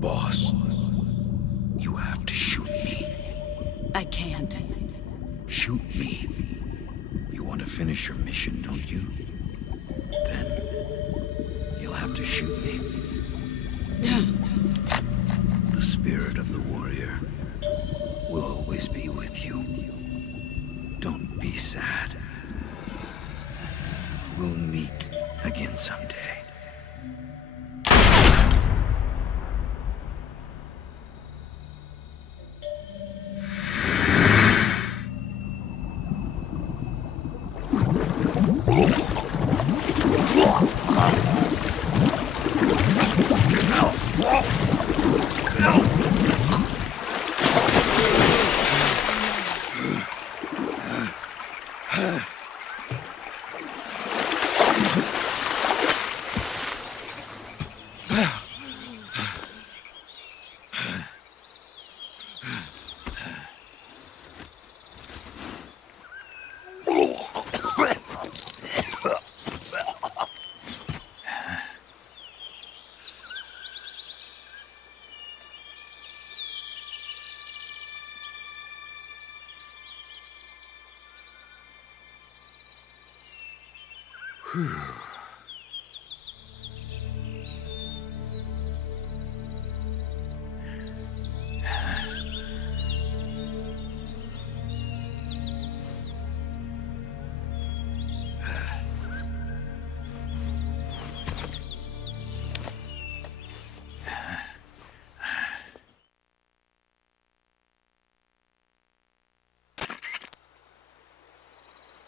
Boss, you have to shoot me. I can't. Shoot me. You want to finish your mission, don't you? Then you'll have to shoot me. The spirit of the warrior will always be with you. Don't be sad. We'll meet again someday.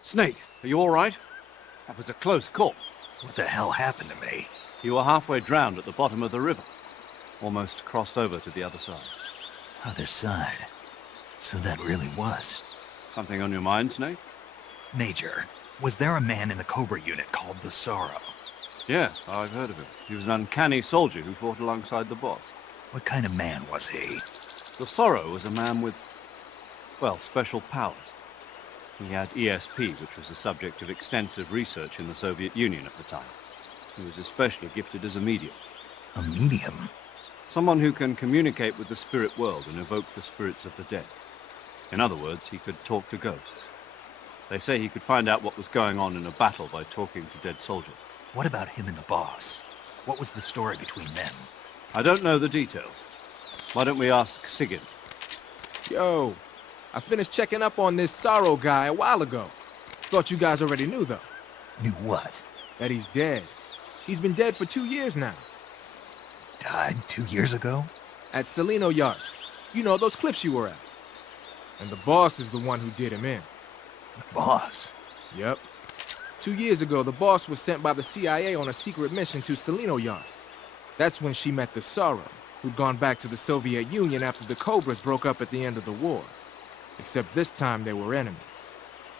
Snake, are you all right? That was a close call. What the hell happened to me? You were halfway drowned at the bottom of the river. Almost crossed over to the other side. Other side. So that really was. Something on your mind, Snake? Major, was there a man in the Cobra unit called the Sorrow? Yes, I've heard of him. He was an uncanny soldier who fought alongside the boss. What kind of man was he? The Sorrow was a man with, well, special powers. He had ESP, which was the subject of extensive research in the Soviet Union at the time. He was especially gifted as a medium. A medium? Someone who can communicate with the spirit world and evoke the spirits of the dead. In other words, he could talk to ghosts. They say he could find out what was going on in a battle by talking to dead soldiers. What about him and the boss? What was the story between them? I don't know the details. Why don't we ask Sigyn? Yo, I finished checking up on this Sorrow guy a while ago. Thought you guys already knew, though. Knew what? That he's dead. He's been dead for 2 years now. Died 2 years ago? At Selino-Yarsk. You know, those cliffs you were at. And the boss is the one who did him in. The boss? Yep. 2 years ago, the boss was sent by the CIA on a secret mission to Selino-Yarsk. That's when she met the Sorrow, who'd gone back to the Soviet Union after the Cobras broke up at the end of the war. Except this time they were enemies.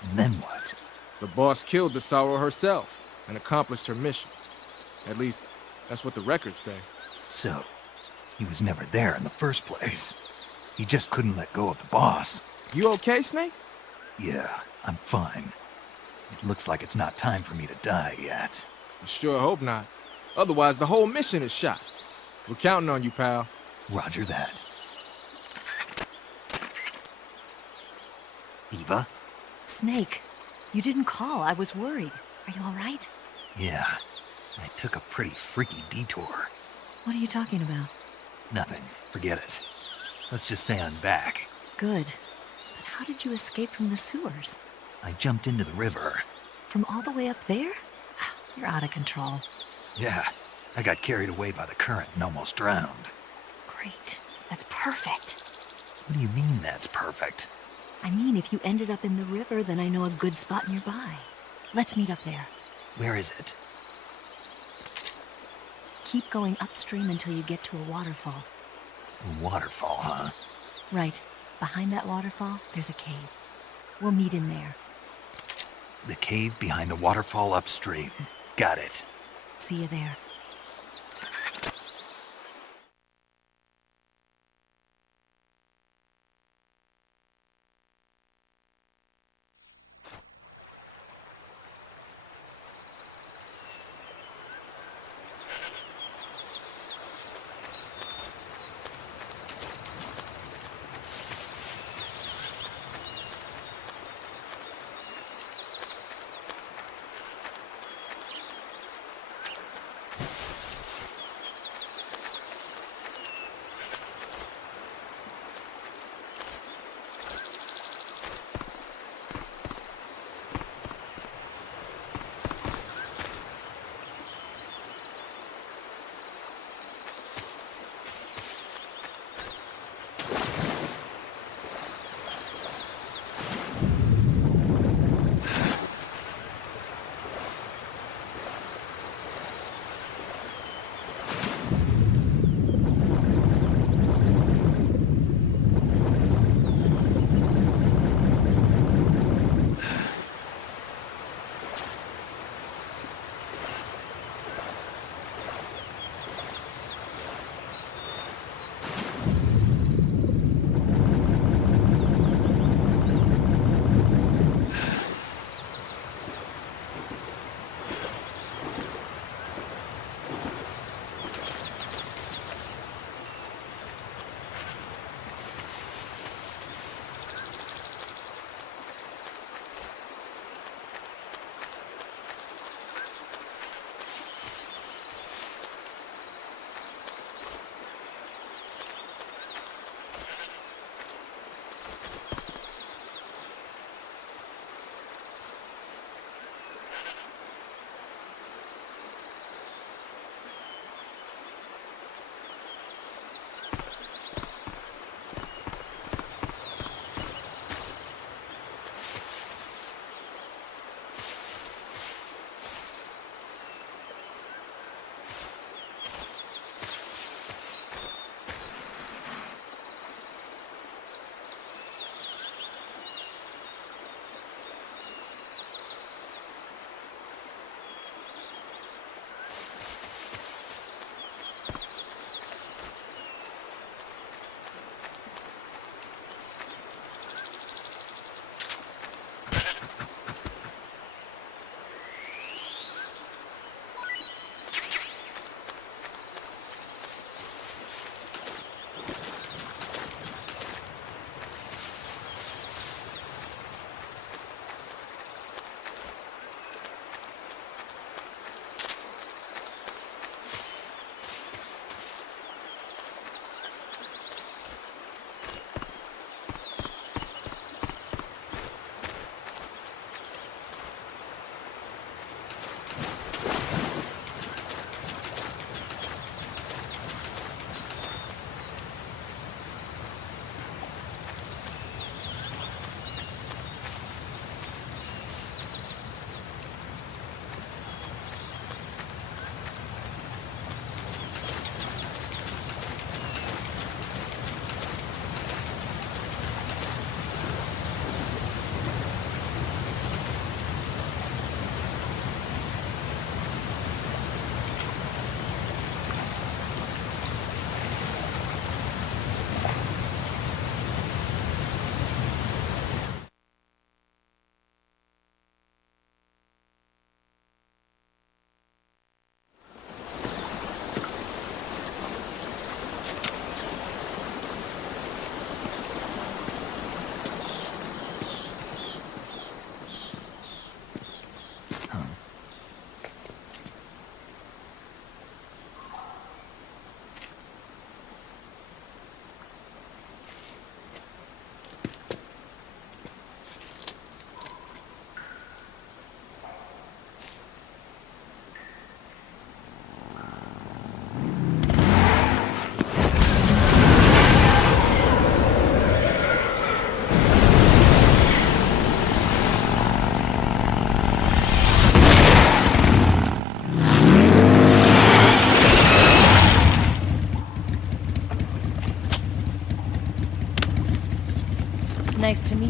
And then what? The boss killed the Sorrow herself and accomplished her mission. At least, that's what the records say. So, he was never there in the first place. He just couldn't let go of the boss. You okay, Snake? Yeah, I'm fine. It looks like it's not time for me to die yet. I sure hope not. Otherwise, the whole mission is shot. We're counting on you, pal. Roger that. Eva? Snake, you didn't call. I was worried. Are you all right? Yeah, I took a pretty freaky detour. What are you talking about? Nothing. Forget it. Let's just say I'm back. Good. But how did you escape from the sewers? I jumped into the river. From all the way up there? You're out of control. Yeah, I got carried away by the current and almost drowned. Great. That's perfect. What do you mean that's perfect? I mean, if you ended up in the river, then I know a good spot nearby. Let's meet up there. Where is it? Keep going upstream until you get to a waterfall. A waterfall, huh? Right. Behind that waterfall, there's a cave. We'll meet in there. The cave behind the waterfall upstream. Got it. See you there.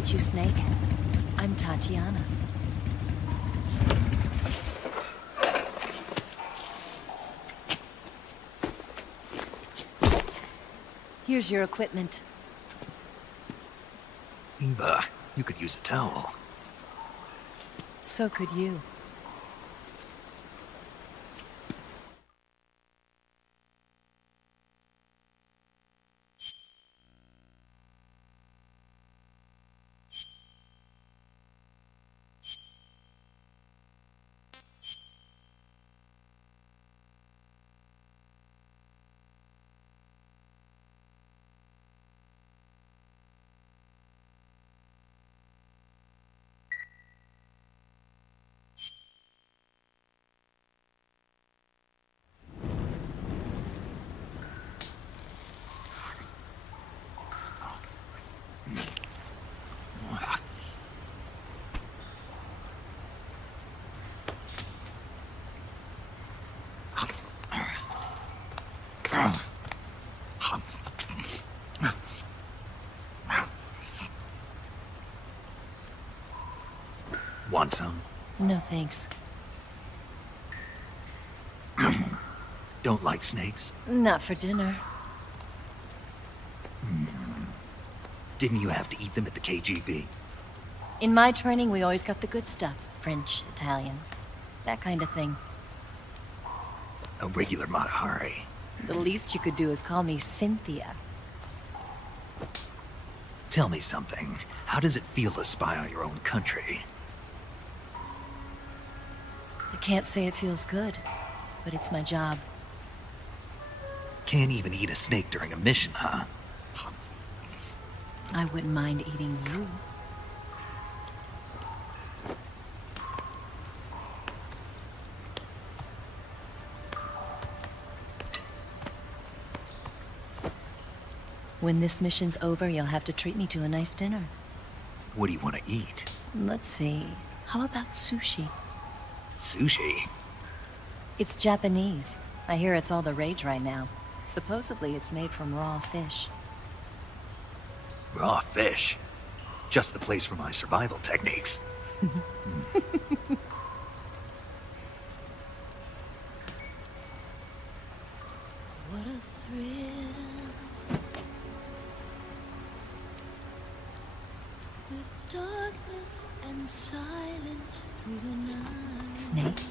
meet you, Snake. I'm Tatiana. Here's your equipment. Eva, you could use a towel. So could you. Want some? No thanks. Don't like snakes? Not for dinner. Didn't you have to eat them at the KGB? In my training, we always got the good stuff. French, Italian, that kind of thing. A regular Matahari. The least you could do is call me Cynthia. Tell me something. How does it feel to spy on your own country? I can't say it feels good, but it's my job. Can't even eat a snake during a mission, huh? I wouldn't mind eating you. When this mission's over, you'll have to treat me to a nice dinner. What do you want to eat? Let's see. How about sushi? Sushi? It's Japanese. I hear it's all the rage right now. Supposedly, it's made from raw fish. Raw fish? Just the place for my survival techniques. What a thrill. With darkness and silence through the night. Snake?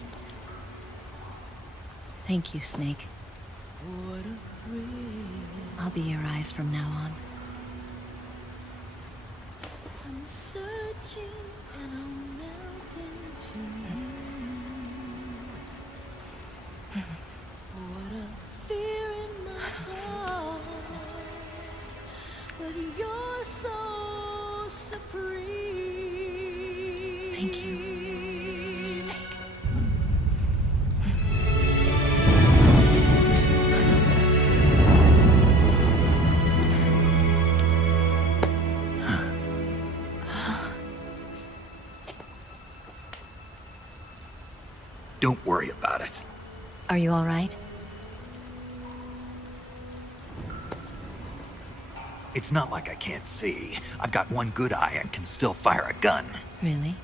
Thank you, Snake. What a thrill. I'll be your eyes from now on. I'm searching and I'm melting to you. What a fear in my heart. But you're so supreme. Thank you, Snake. Don't worry about it. Are you all right? It's not like I can't see. I've got one good eye and can still fire a gun. Really?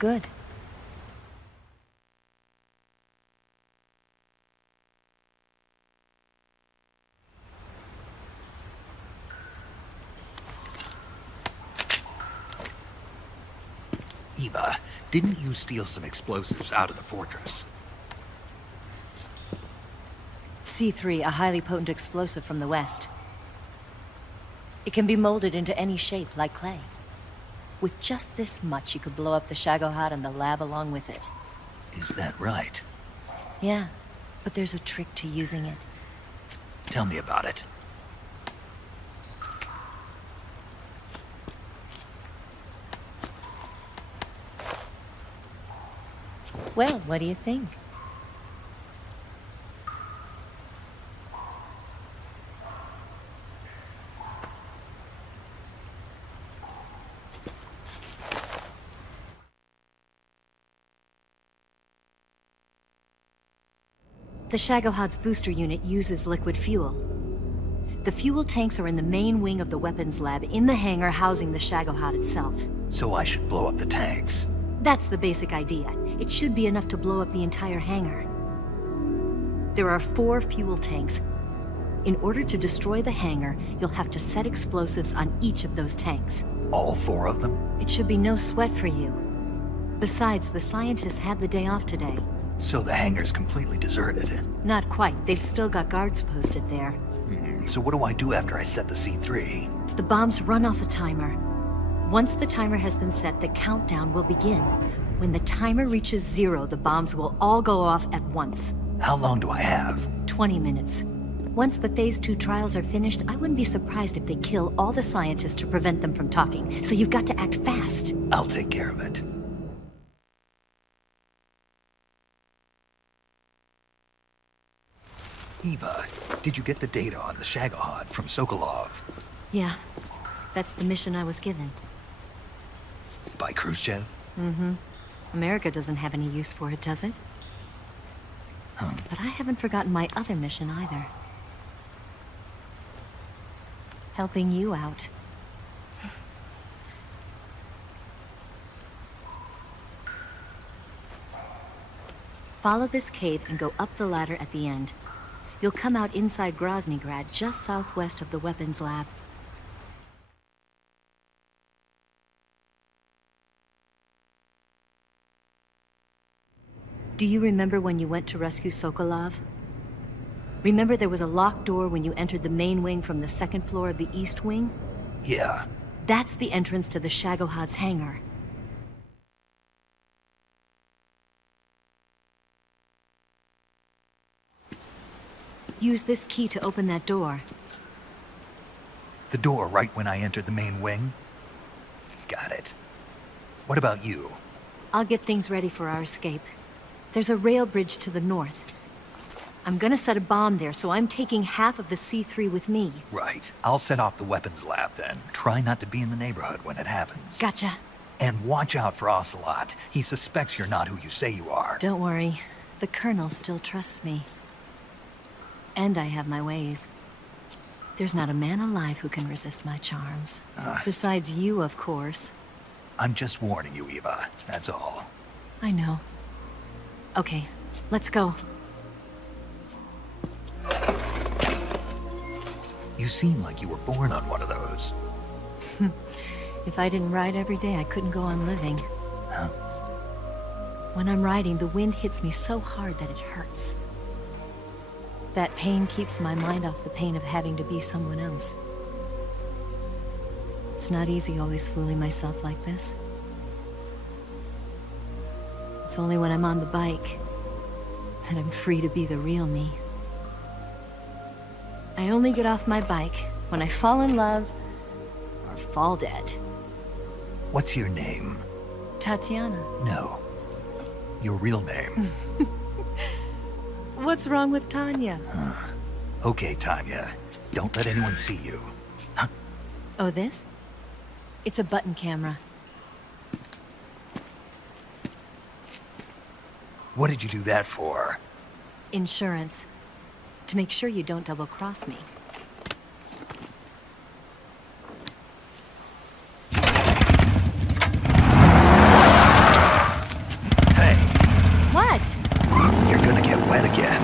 Good. Eva, didn't you steal some explosives out of the fortress? C3, a highly potent explosive from the west. It can be molded into any shape, like clay. With just this much, you could blow up the Shagohod and the lab along with it. Is that right? Yeah, but there's a trick to using it. Tell me about it. Well, what do you think? The Shagohod's booster unit uses liquid fuel. The fuel tanks are in the main wing of the weapons lab in the hangar housing the Shagohod itself. So I should blow up the tanks. That's the basic idea. It should be enough to blow up the entire hangar. There are 4 fuel tanks. In order to destroy the hangar, you'll have to set explosives on each of those tanks. All 4 of them? It should be no sweat for you. Besides, the scientists had the day off today. So the hangar's completely deserted. Not quite. They've still got guards posted there. So what do I do after I set the C3? The bombs run off a timer. Once the timer has been set, the countdown will begin. When the timer reaches 0, the bombs will all go off at once. How long do I have? 20 minutes. Once the Phase 2 trials are finished, I wouldn't be surprised if they kill all the scientists to prevent them from talking. So you've got to act fast. I'll take care of it. Eva, did you get the data on the Shagohod from Sokolov? Yeah, that's the mission I was given. By Khrushchev? America doesn't have any use for it, does it? But I haven't forgotten my other mission either. Helping you out. Follow this cave and go up the ladder at the end. You'll come out inside Groznygrad, just southwest of the weapons lab. Do you remember when you went to rescue Sokolov? Remember there was a locked door when you entered the main wing from the second floor of the east wing? Yeah. That's the entrance to the Shagohod's hangar. Use this key to open that door. The door right when I entered the main wing? Got it. What about you? I'll get things ready for our escape. There's a rail bridge to the north. I'm gonna set a bomb there, so I'm taking half of the C3 with me. Right. I'll set off the weapons lab then. Try not to be in the neighborhood when it happens. Gotcha. And watch out for Ocelot. He suspects you're not who you say you are. Don't worry. The Colonel still trusts me. And I have my ways. There's not a man alive who can resist my charms. Besides you, of course. I'm just warning you, Eva. That's all. I know. Okay, let's go. You seem like you were born on one of those. If I didn't ride every day, I couldn't go on living. Huh? When I'm riding, the wind hits me so hard that it hurts. That pain keeps my mind off the pain of having to be someone else. It's not easy always fooling myself like this. It's only when I'm on the bike that I'm free to be the real me. I only get off my bike when I fall in love or fall dead. What's your name? Tatiana. No. Your real name. What's wrong with Tanya? Okay, Tanya. Don't let anyone see you. Oh, this? It's a button camera. What did you do that for? Insurance. To make sure you don't double-cross me. Hey, What? you're gonna get wet again.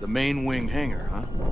The main wing hangar, huh?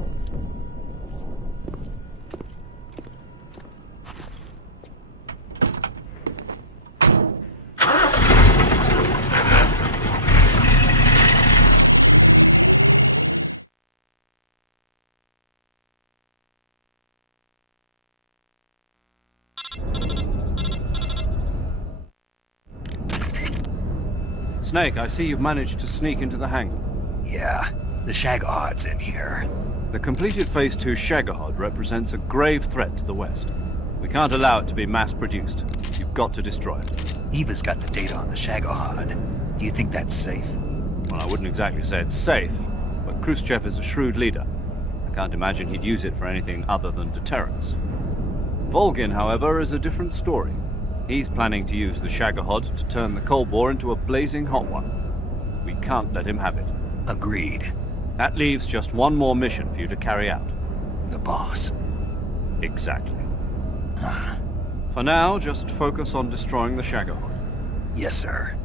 Snake, I see you've managed to sneak into the hangar. Yeah, the Shagohod's in here. The completed Phase 2 Shagahod represents a grave threat to the West. We can't allow it to be mass-produced. You've got to destroy it. Eva's got the data on the Shagohod. Do you think that's safe? Well, I wouldn't exactly say it's safe, but Khrushchev is a shrewd leader. I can't imagine he'd use it for anything other than deterrence. Volgin, however, is a different story. He's planning to use the Shagahod to turn the Cold War into a blazing hot one. We can't let him have it. Agreed. That leaves just one more mission for you to carry out. The boss. Exactly. For now, just focus on destroying the Shagahod. Yes, sir.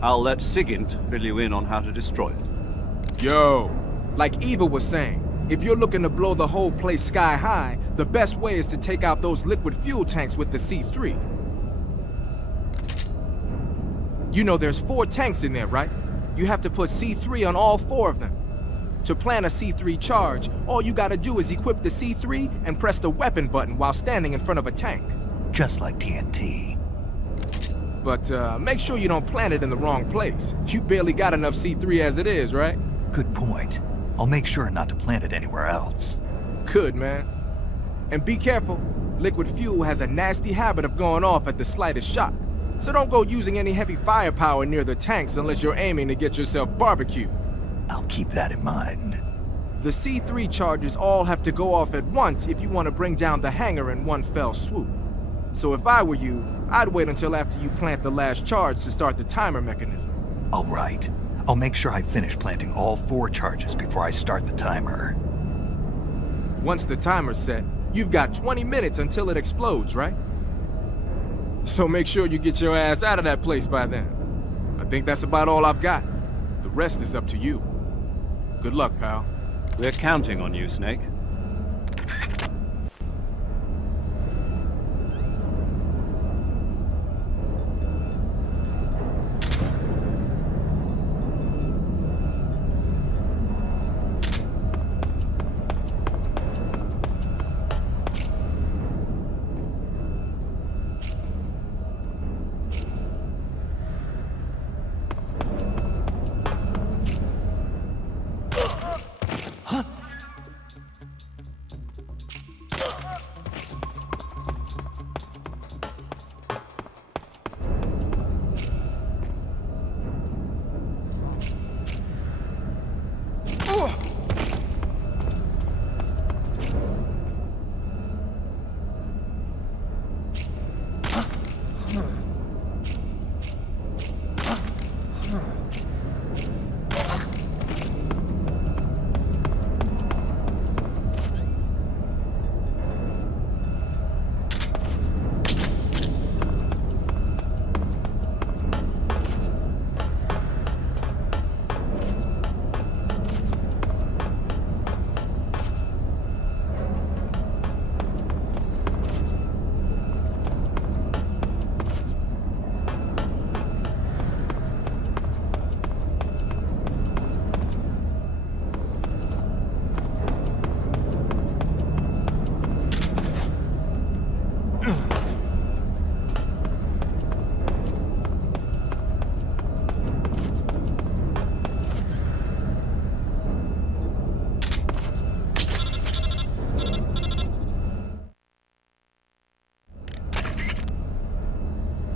I'll let Sigint fill you in on how to destroy it. Yo, like Eva was saying, if you're looking to blow the whole place sky high, the best way is to take out those liquid fuel tanks with the C3. You know there's 4 tanks in there, right? You have to put C3 on all 4 of them. To plan a C3 charge, all you gotta do is equip the C3 and press the weapon button while standing in front of a tank. Just like TNT. But make sure you don't plant it in the wrong place. You barely got enough C3 as it is, right? Good point. I'll make sure not to plant it anywhere else. Good, man. And be careful. Liquid fuel has a nasty habit of going off at the slightest shock. So don't go using any heavy firepower near the tanks unless you're aiming to get yourself barbecued. I'll keep that in mind. The C3 charges all have to go off at once if you want to bring down the hangar in one fell swoop. So if I were you, I'd wait until after you plant the last charge to start the timer mechanism. All right. I'll make sure I finish planting all 4 charges before I start the timer. Once the timer's set, you've got 20 minutes until it explodes, right? So make sure you get your ass out of that place by then. I think that's about all I've got. The rest is up to you. Good luck, pal. We're counting on you, Snake.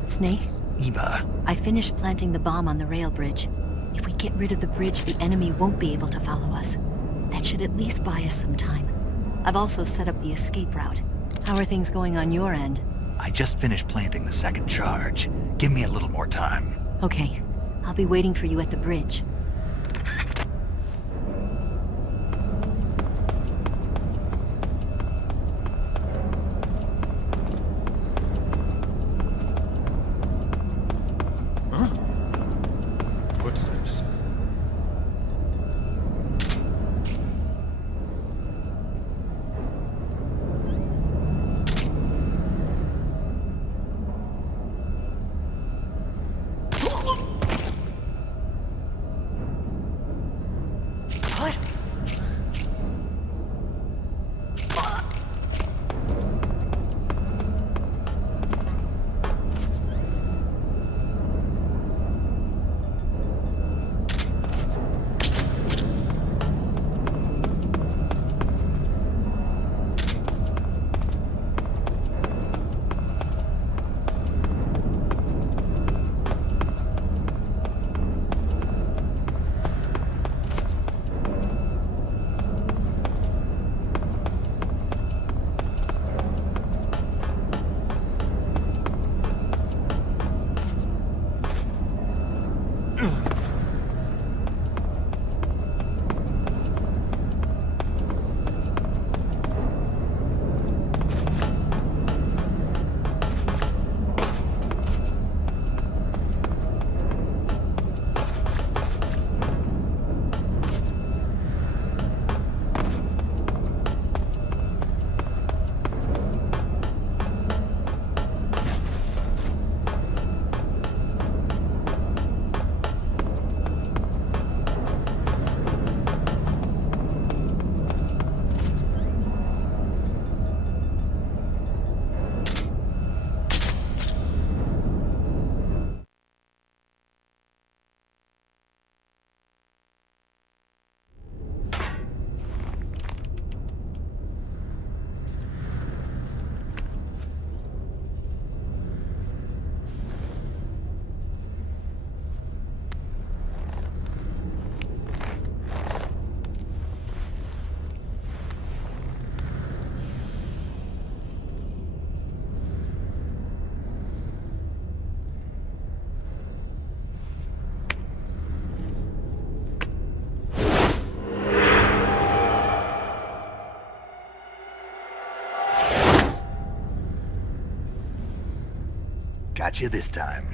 Snake, Eva, I finished planting the bomb on the rail bridge. If we get rid of the bridge, the enemy won't be able to follow us. That should at least buy us some time. I've also set up the escape route. How are things going on your end? I just finished planting the 2nd charge. Give me a little more time. Okay, I'll be waiting for you at the bridge. Footsteps. Got you this time.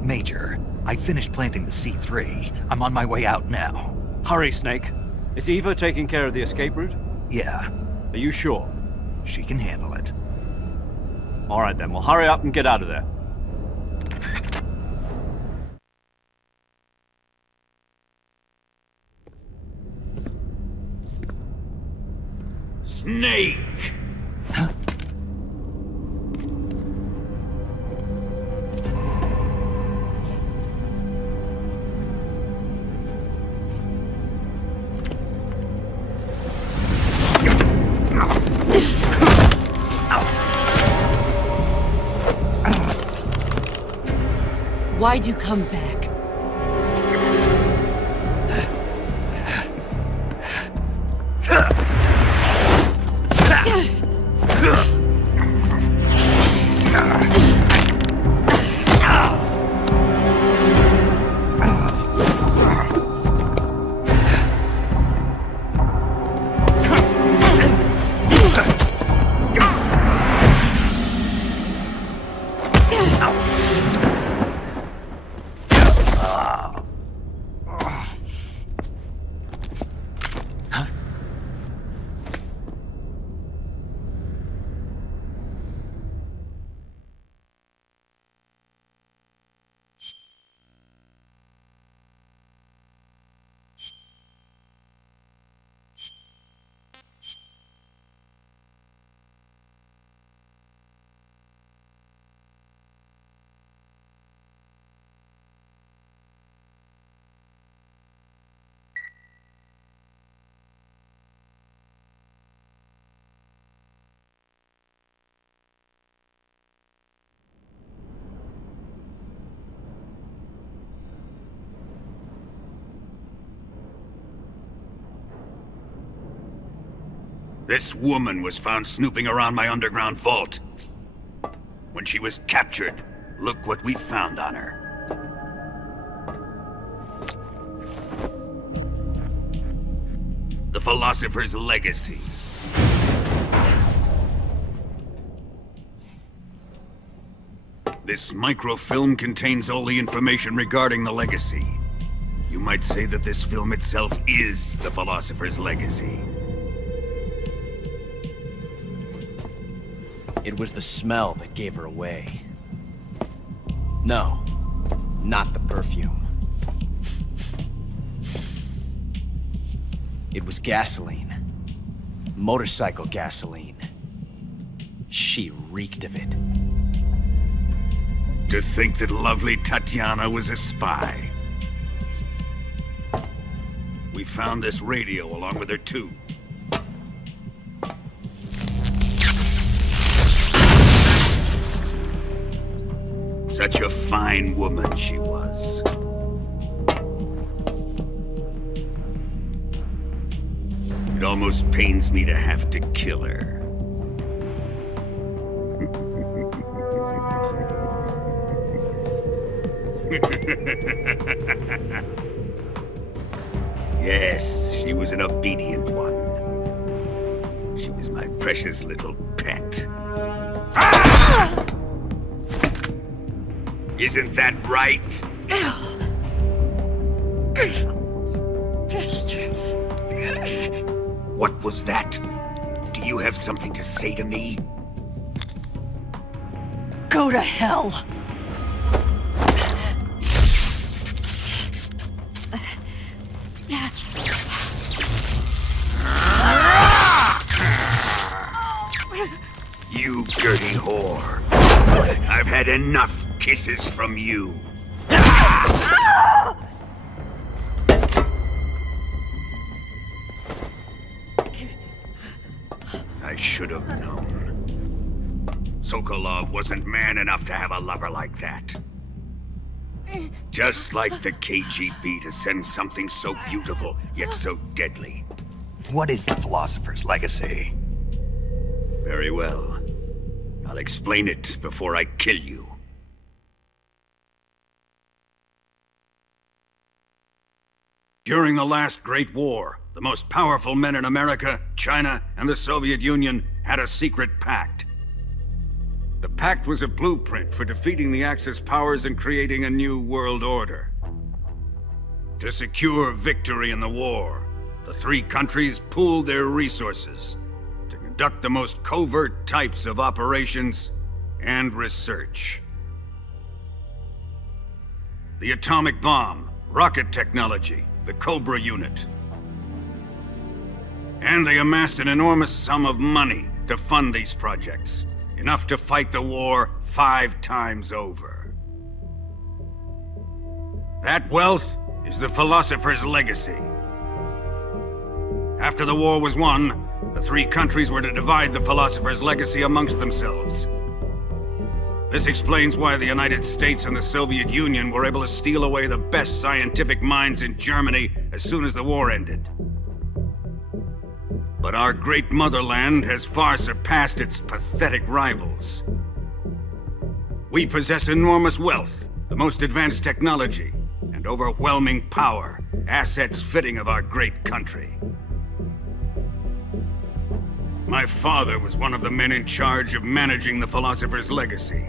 Major, I finished planting the C3. I'm on my way out now. Hurry, Snake. Is Eva taking care of the escape route? Yeah, Are you sure? she can handle it. All right then, well hurry up and get out of there. Snake! Why'd you come back? This woman was found snooping around my underground vault. When she was captured, look what we found on her. The Philosopher's Legacy. This microfilm contains all the information regarding the Legacy. You might say that this film itself is the Philosopher's Legacy. It was the smell that gave her away. No, not the perfume. It was gasoline. Motorcycle gasoline. She reeked of it. To think that lovely Tatiana was a spy. We found this radio along with her too. Such a fine woman she was. It almost pains me to have to kill her. Yes, she was an obedient one. She was my precious little pet. Ah! Isn't that right? Bastard. What was that? Do you have something to say to me? Go to hell. You dirty whore. I've had enough kisses from you. I should have known. Sokolov wasn't man enough to have a lover like that. Just like the KGB to send something so beautiful, yet so deadly. What is the Philosopher's Legacy? Very well. I'll explain it before I kill you. During the last Great War, the most powerful men in America, China, and the Soviet Union had a secret pact. The pact was a blueprint for defeating the Axis powers and creating a new world order. To secure victory in the war, the three countries pooled their resources to conduct the most covert types of operations and research. The atomic bomb, rocket technology, the Cobra unit. And they amassed an enormous sum of money to fund these projects, enough to fight the war 5 times over. That wealth is the philosopher's legacy. After the war was won, the three countries were to divide the philosopher's legacy amongst themselves. This explains why the United States and the Soviet Union were able to steal away the best scientific minds in Germany as soon as the war ended. But our great motherland has far surpassed its pathetic rivals. We possess enormous wealth, the most advanced technology, and overwhelming power, assets fitting of our great country. My father was one of the men in charge of managing the philosopher's legacy.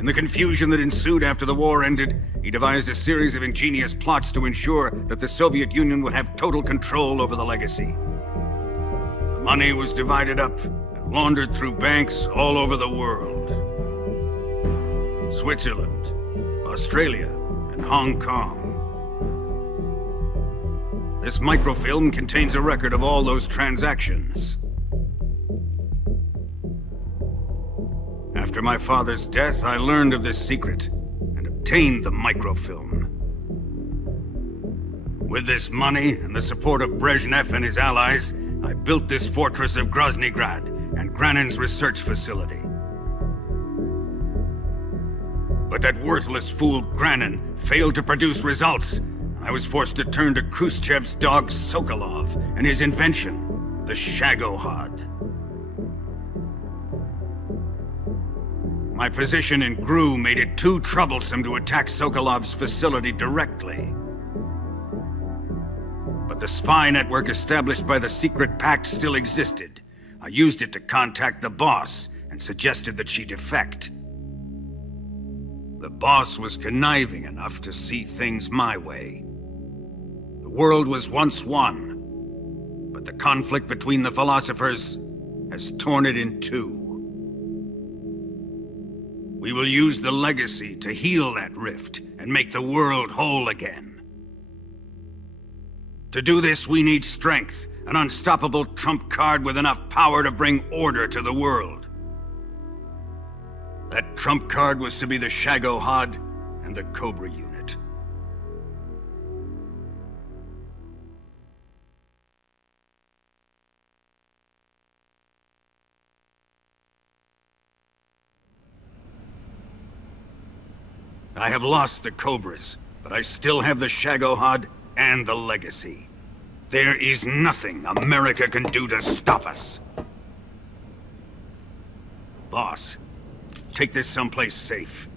In the confusion that ensued after the war ended, he devised a series of ingenious plots to ensure that the Soviet Union would have total control over the legacy. The money was divided up and laundered through banks all over the world. Switzerland, Australia, and Hong Kong. This microfilm contains a record of all those transactions. After my father's death, I learned of this secret and obtained the microfilm. With this money and the support of Brezhnev and his allies, I built this fortress of Groznygrad and Granin's research facility. But that worthless fool Granin failed to produce results. I was forced to turn to Khrushchev's dog Sokolov and his invention, the Shagohod. My position in GRU made it too troublesome to attack Sokolov's facility directly. But the spy network established by the secret pact still existed. I used it to contact the boss and suggested that she defect. The boss was conniving enough to see things my way. The world was once one, but the conflict between the philosophers has torn it in two. We will use the legacy to heal that rift and make the world whole again. To do this, we need strength, an unstoppable trump card with enough power to bring order to the world. That trump card was to be the Shagohod and the Cobra unit. I have lost the Cobras, but I still have the Shagohod and the legacy. There is nothing America can do to stop us. Boss, take this someplace safe.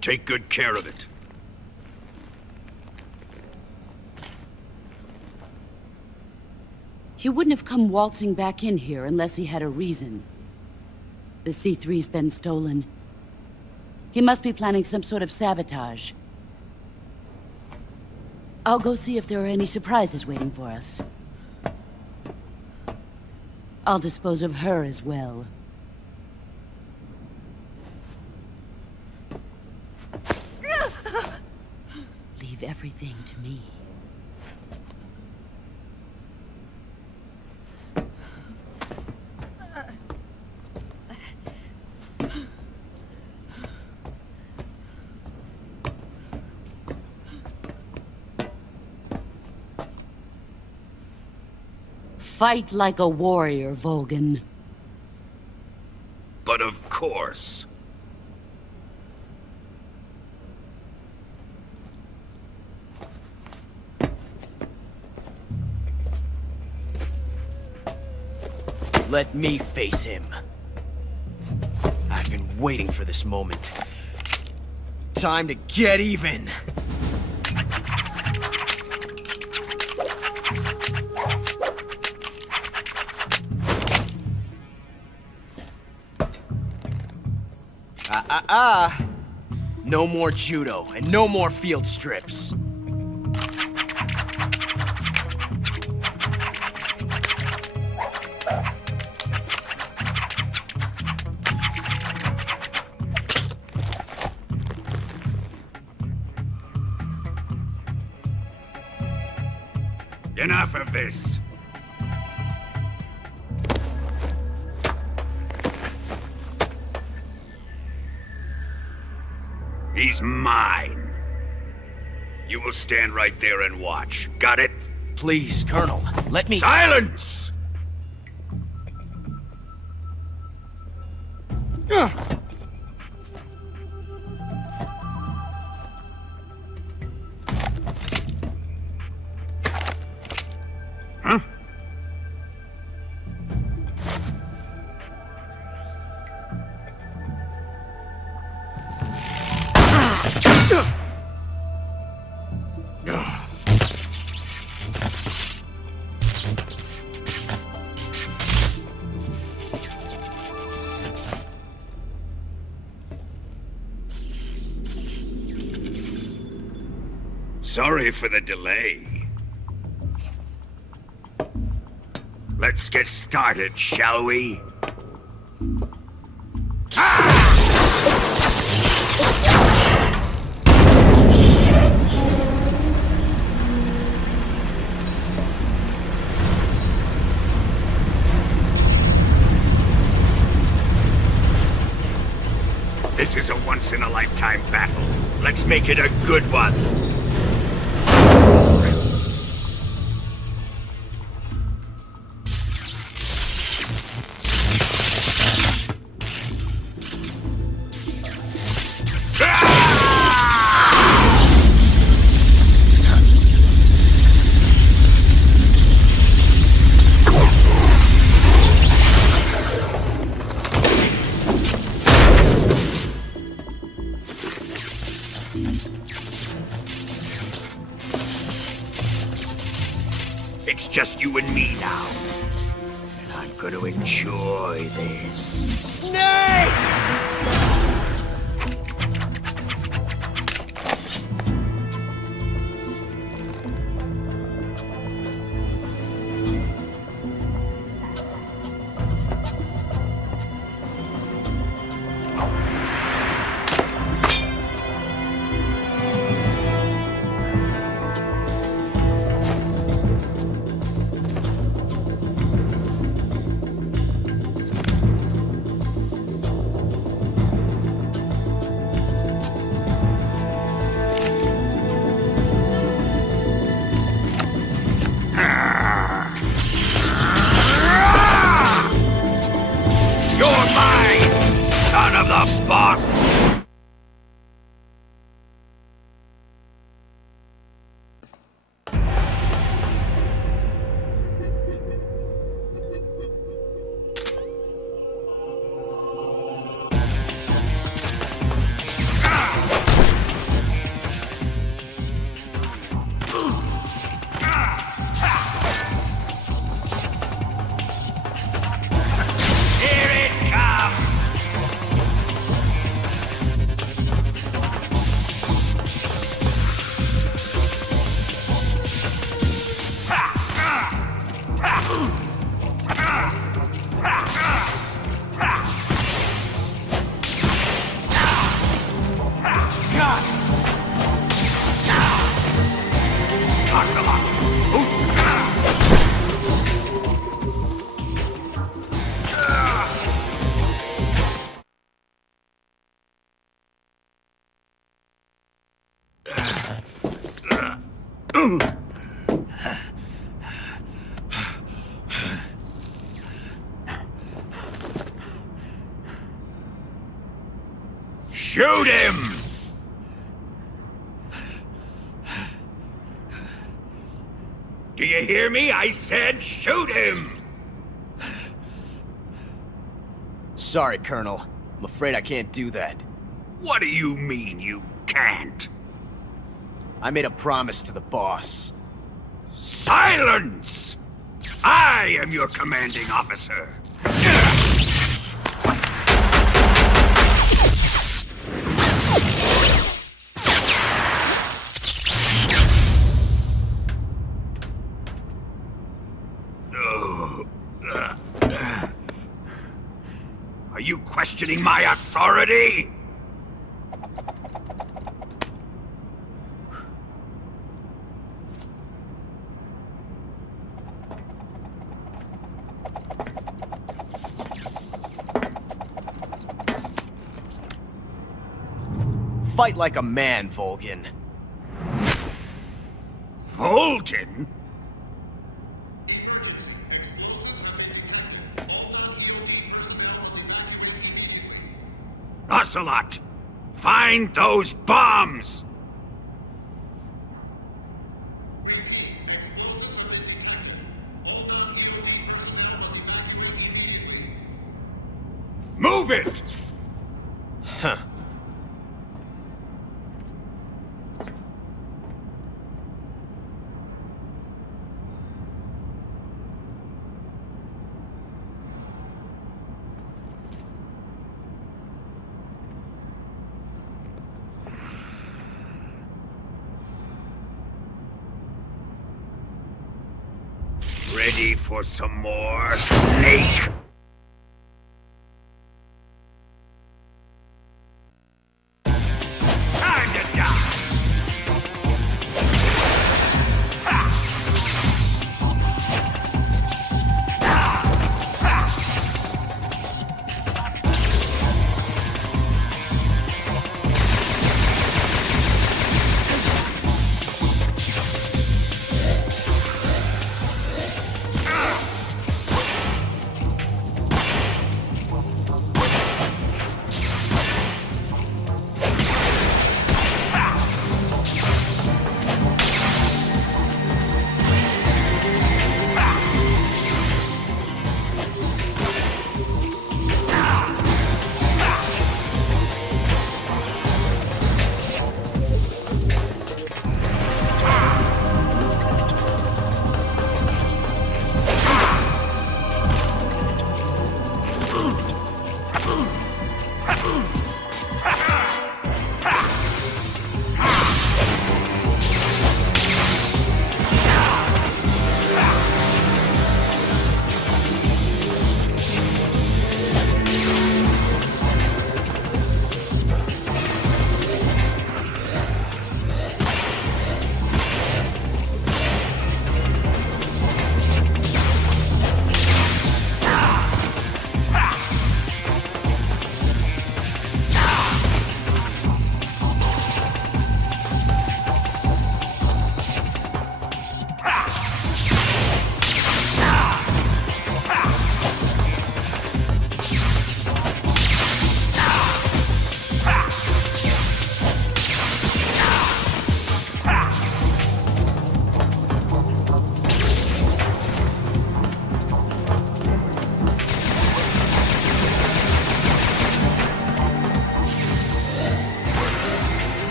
Take good care of it. He wouldn't have come waltzing back in here unless he had a reason. The C3's been stolen. He must be planning some sort of sabotage. I'll go see if there are any surprises waiting for us. I'll dispose of her as well. Leave everything to me. Fight like a warrior, Volgan. But of course. Let me face him. I've been waiting for this moment. Time to get even! No more judo, and no more field strips. Enough of this. He's mine. You will stand right there and watch. Got it? Please, Colonel, let me— Silence! Huh? Sorry for the delay. Let's get started, shall we? This is a once-in-a-lifetime battle. Let's make it a good one. It's just you and me now. And I'm gonna enjoy this. Nay! Shoot him! Do you hear me? I said shoot him! Sorry, Colonel. I'm afraid I can't do that. What do you mean you can't? I made a promise to the boss. Silence! I am your commanding officer. Are you questioning my authority? Fight like a man, Volgin. Volgin? Ocelot! Find those bombs! Move it! Huh. Ready for some more, Snake? Time to die!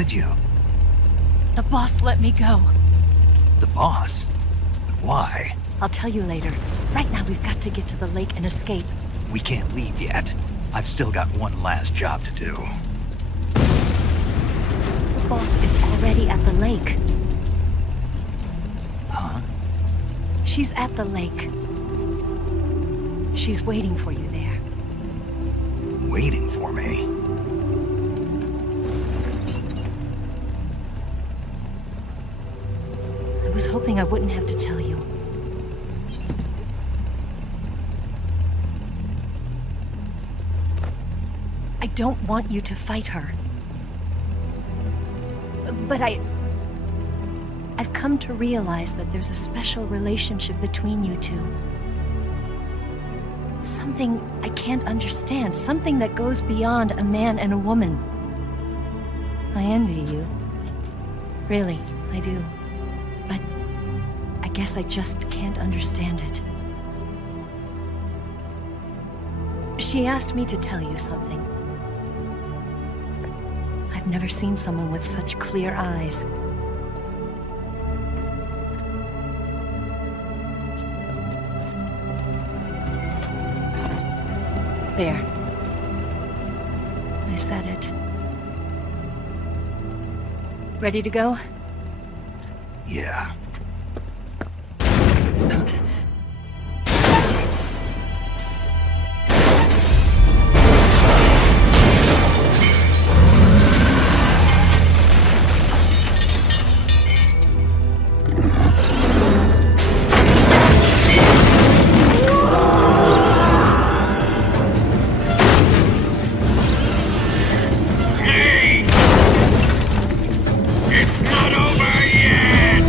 did you? The boss let me go. The boss? But why? I'll tell you later. Right now, we've got to get to the lake and escape. We can't leave yet. I've still got one last job to do. The boss is already at the lake. Huh? She's at the lake. She's waiting for you there. Waiting for me? I was hoping I wouldn't have to tell you. I don't want you to fight her. But I've come to realize that there's a special relationship between you two. Something I can't understand. Something that goes beyond a man and a woman. I envy you. Really, I do. But I guess I just can't understand it. She asked me to tell you something. I've never seen someone with such clear eyes. There. I said it. Ready to go? Yeah. It's not over yet!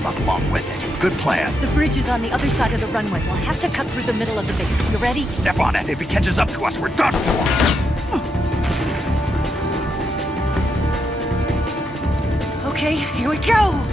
ship up along with it. Good plan. The bridge is on the other side of the runway. We'll have to cut through the middle of the base. You ready? Step on it. If he catches up to us, we're done for. Okay, here we go!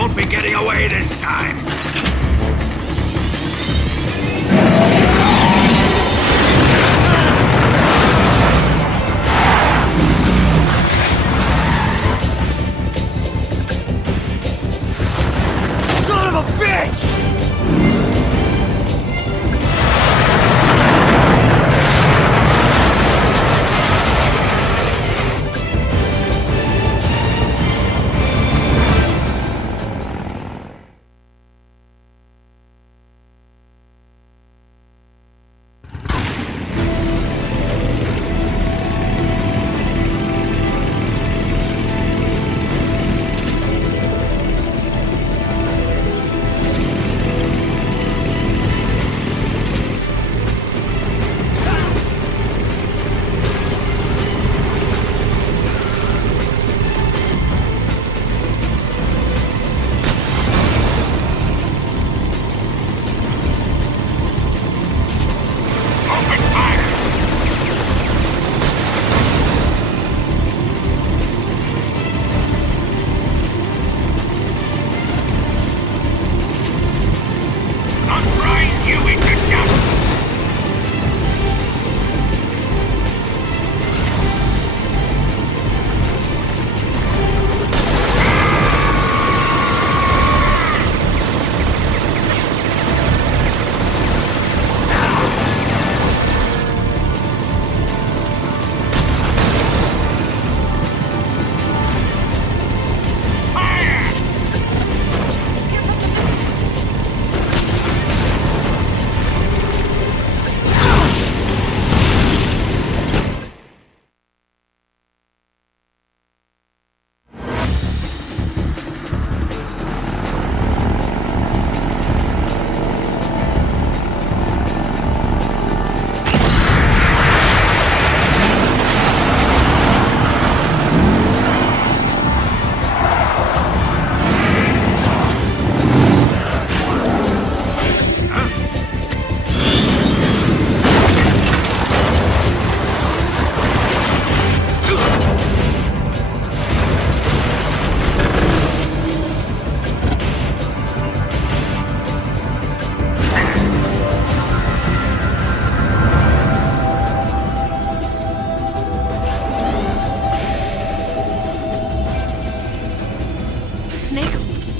won't be getting away this time! Son of a bitch!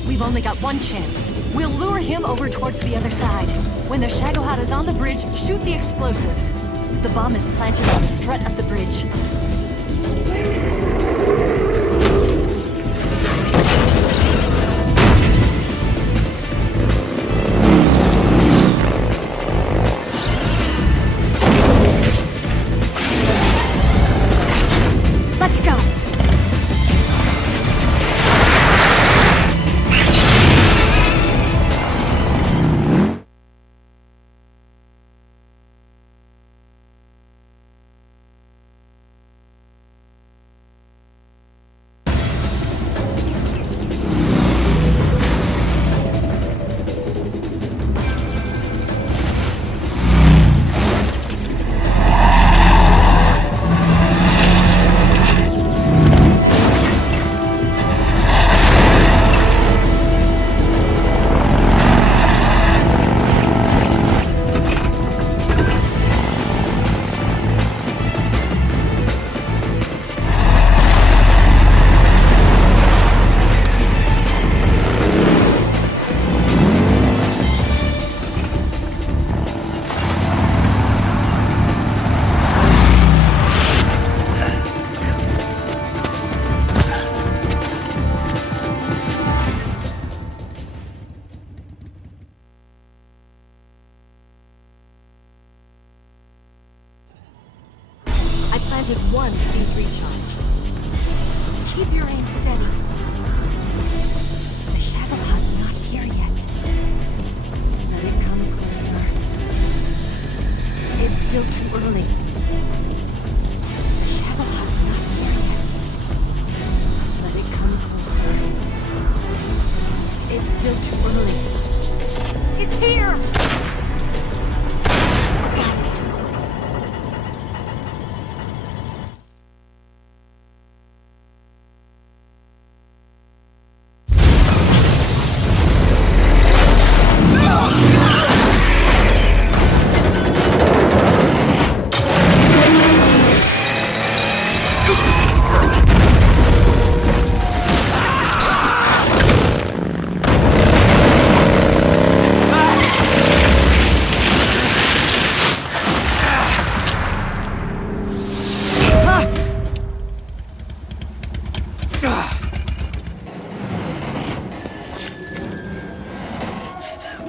We've only got one chance. We'll lure him over towards the other side. When the Shagohod is on the bridge, shoot the explosives. The bomb is planted on the strut of the bridge. Let's go! I planted one C3 charge. Keep your aim steady. The Shagohod's not here yet. Let it come closer. It's still too early. The Shagohod's not here yet. Let it come closer. It's still too early. It's here! Got it.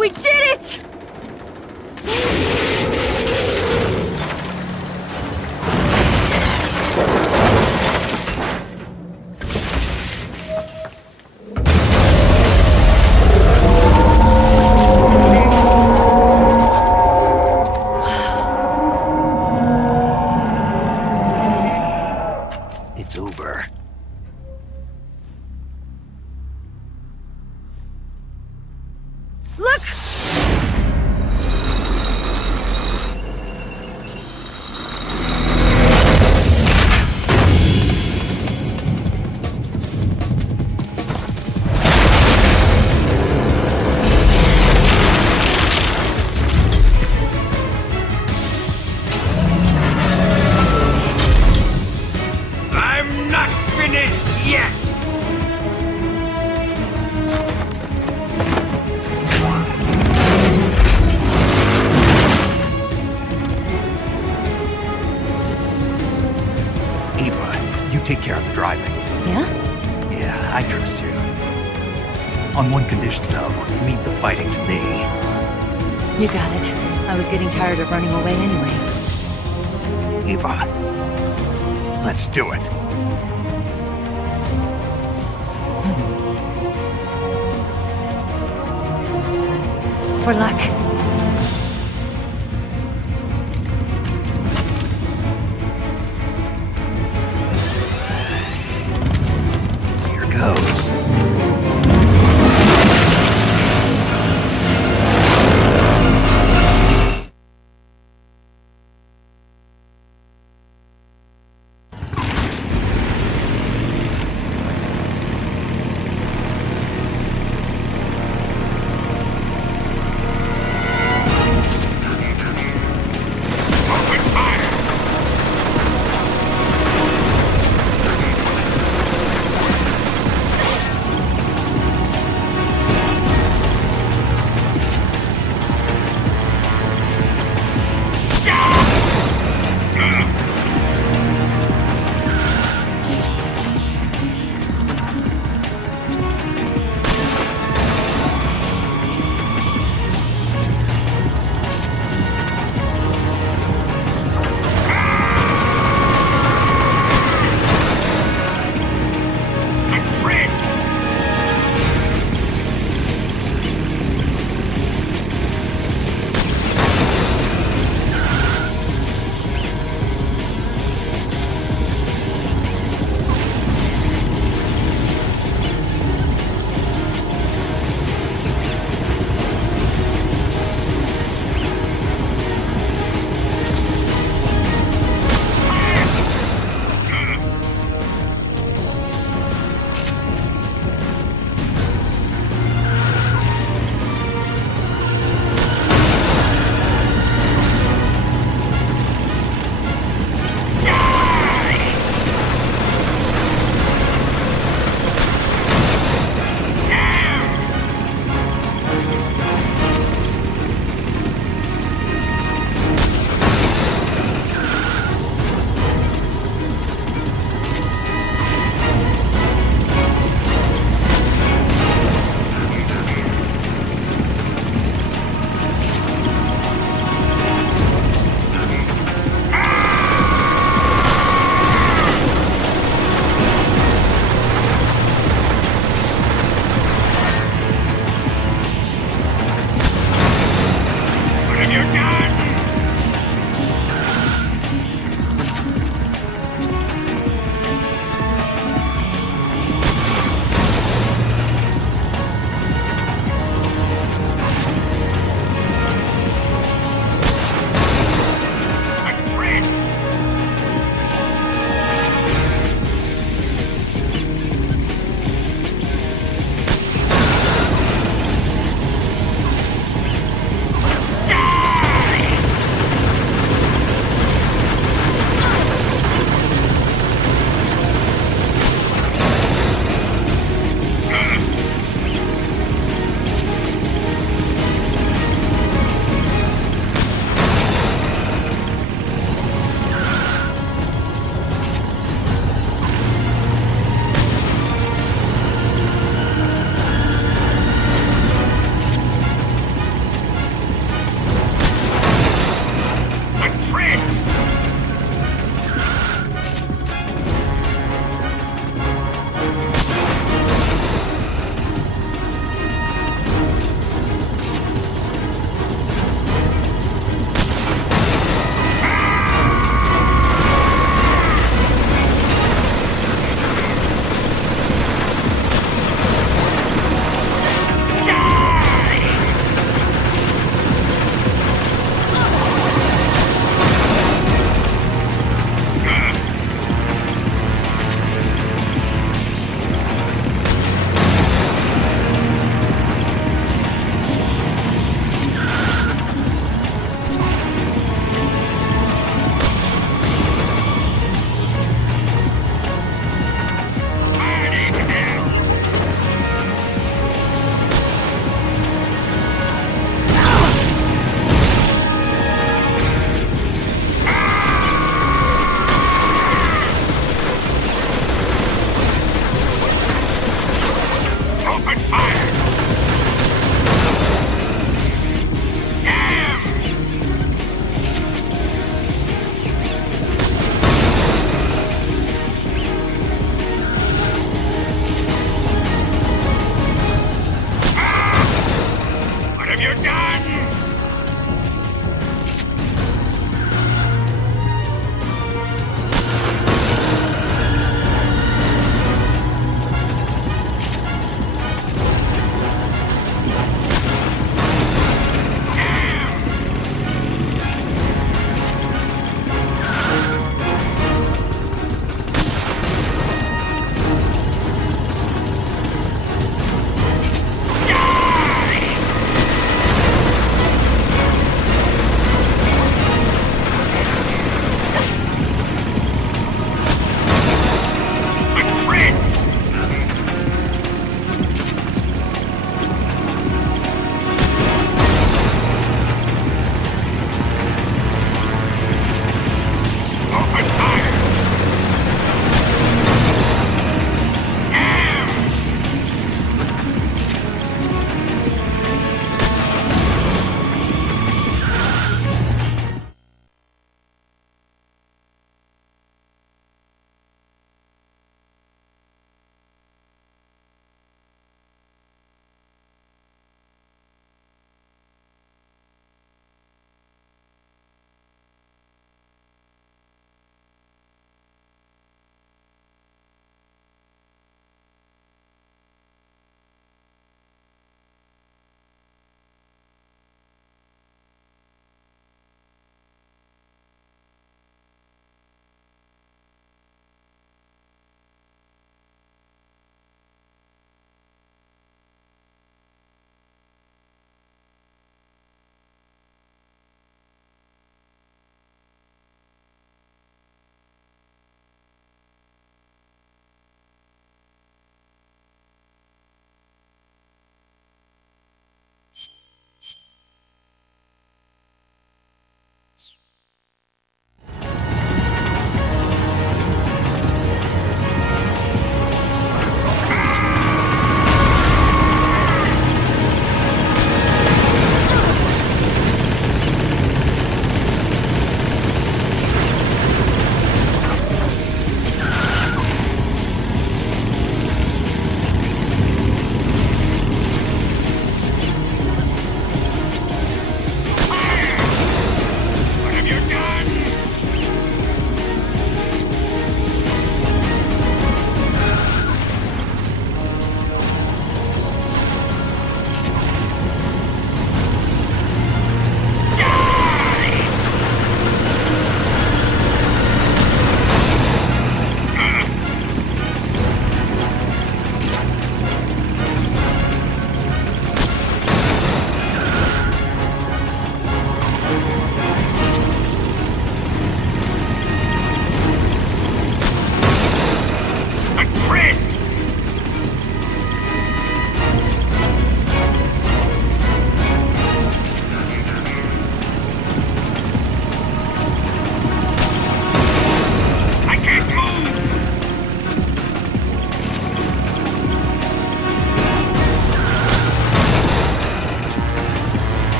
We did it! It's over. Look! I'm not finished yet! Eva, you take care of the driving. Yeah? Yeah, I trust you. On one condition, though, leave the fighting to me. You got it. I was getting tired of running away anyway. Eva, let's do it. For luck. Here goes.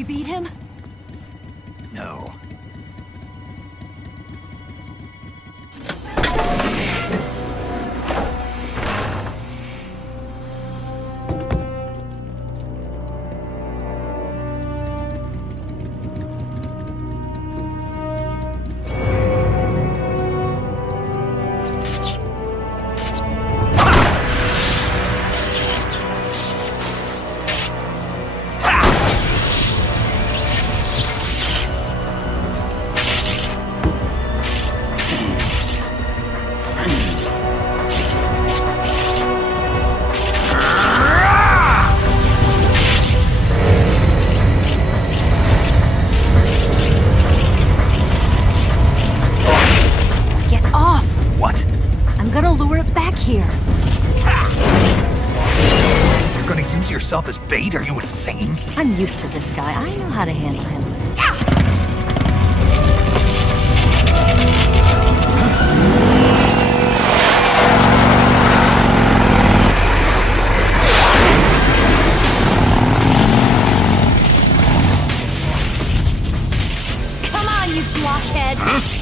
we beat him? No. Get off! What? I'm gonna lure it back here. You're gonna use yourself as bait? Are you insane? I'm used to this guy. I know how to handle him. Come on, you blockhead!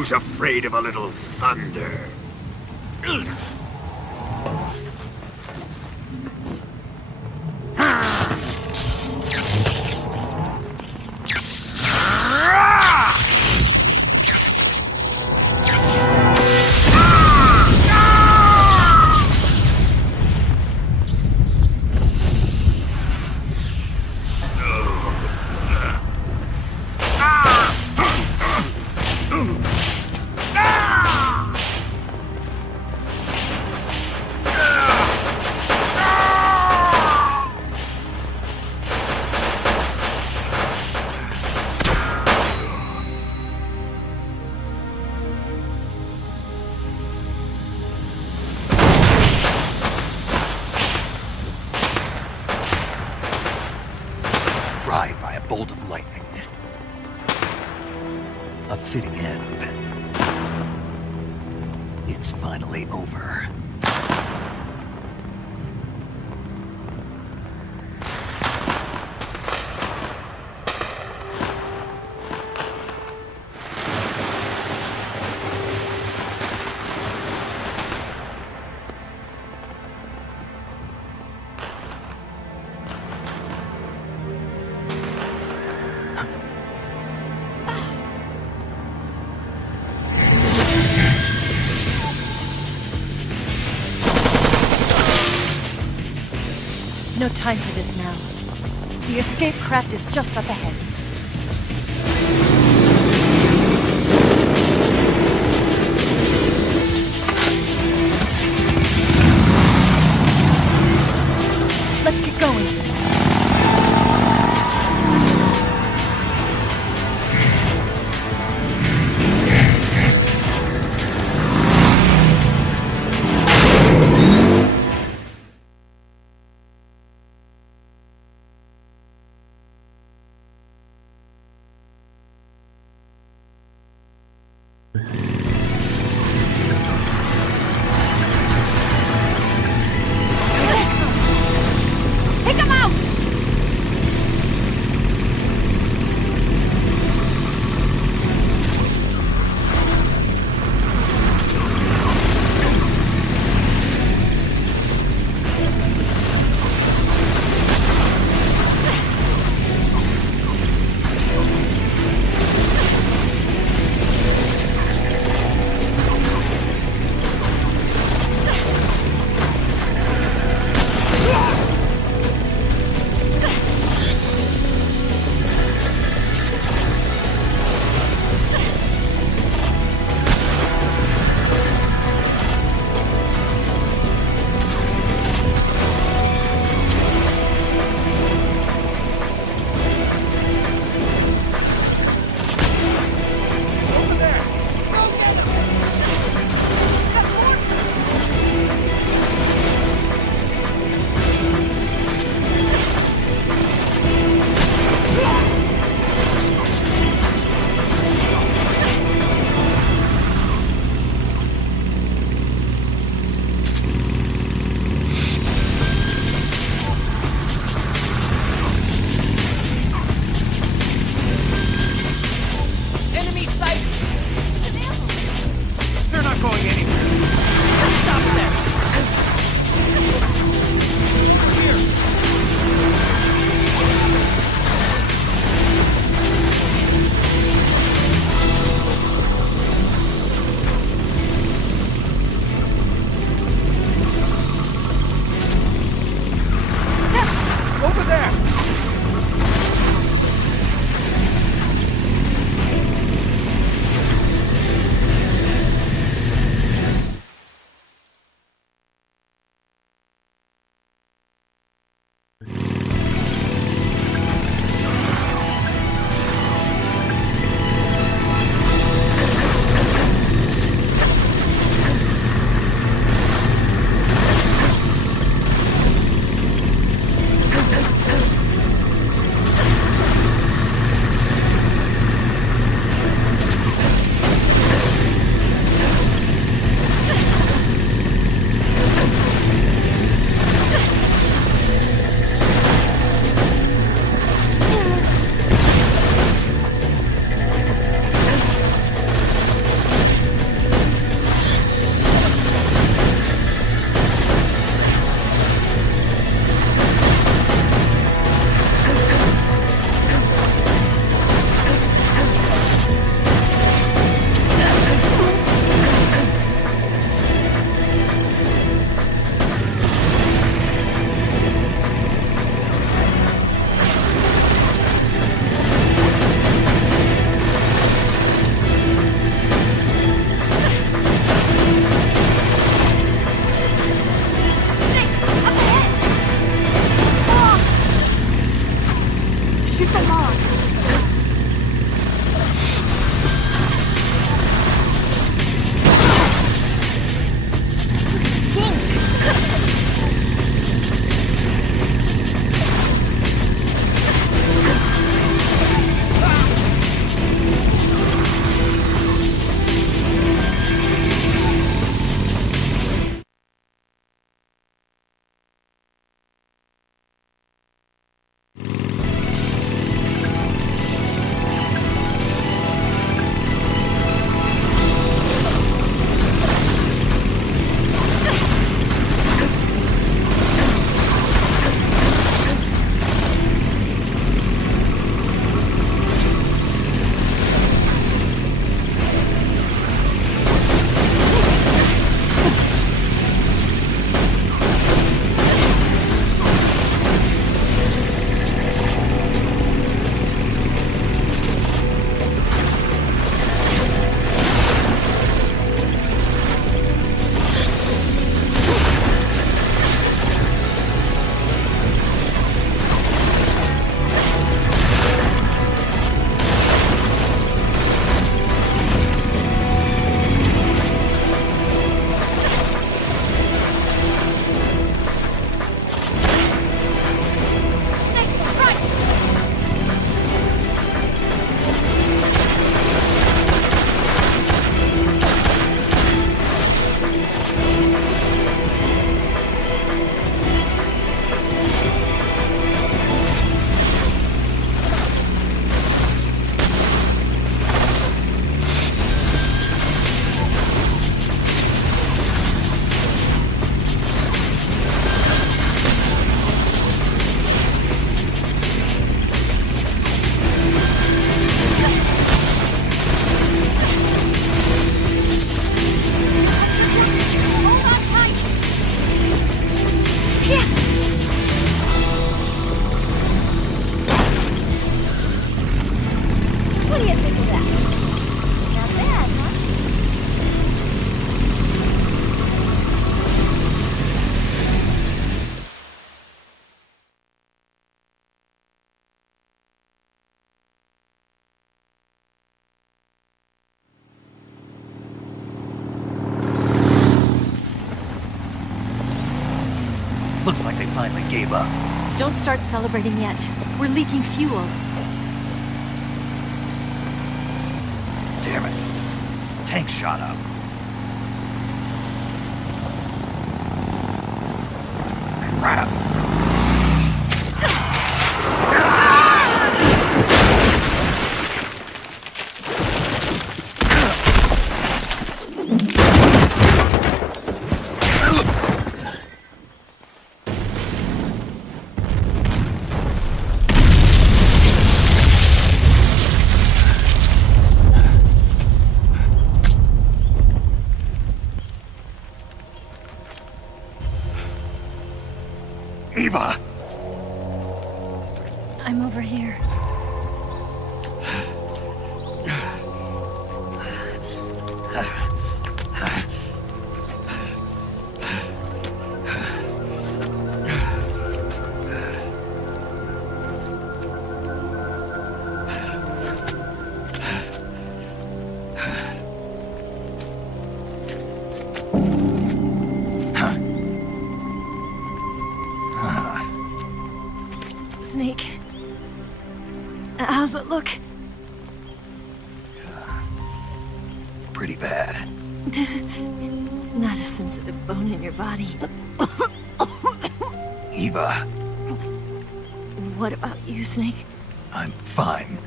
Who's afraid of a little thunder? Fried by a bolt of lightning. A fitting end. It's finally over. No time for this now. The escape craft is just up ahead. Let's get going. Take him out! finally gave up. Don't start celebrating yet. We're leaking fuel. Damn it. Tank shot up. Crap. Eva! I'm over here. Snake. How's it look? Pretty bad. Not a sensitive bone in your body. Eva, What about you, Snake? I'm fine.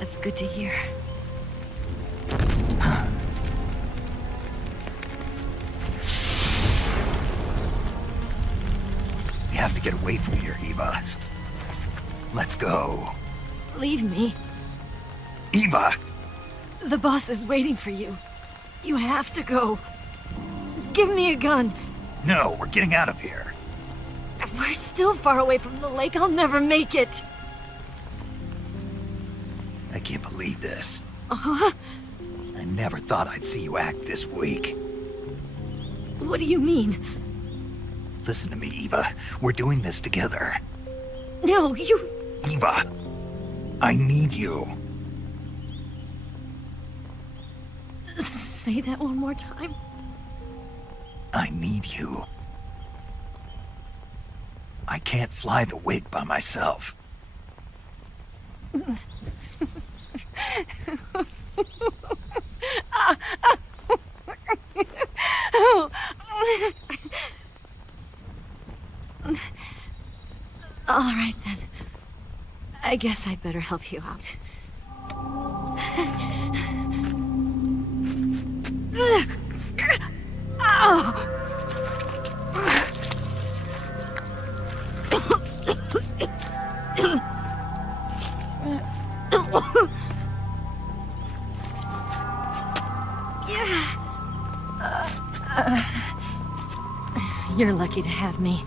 That's good to hear. We have to get away from here, Eva. Let's go. Leave me. Eva! The boss is waiting for you. You have to go. Give me a gun. No, we're getting out of here. We're still far away from the lake. I'll never make it. I can't believe this. Uh-huh. I never thought I'd see you act this weak. What do you mean? Listen to me, Eva. We're doing this together. No, you... Eva! I need you. Say that one more time. I need you. I can't fly the wig by myself. All right, then. I guess I'd better help you out. You're lucky to have me.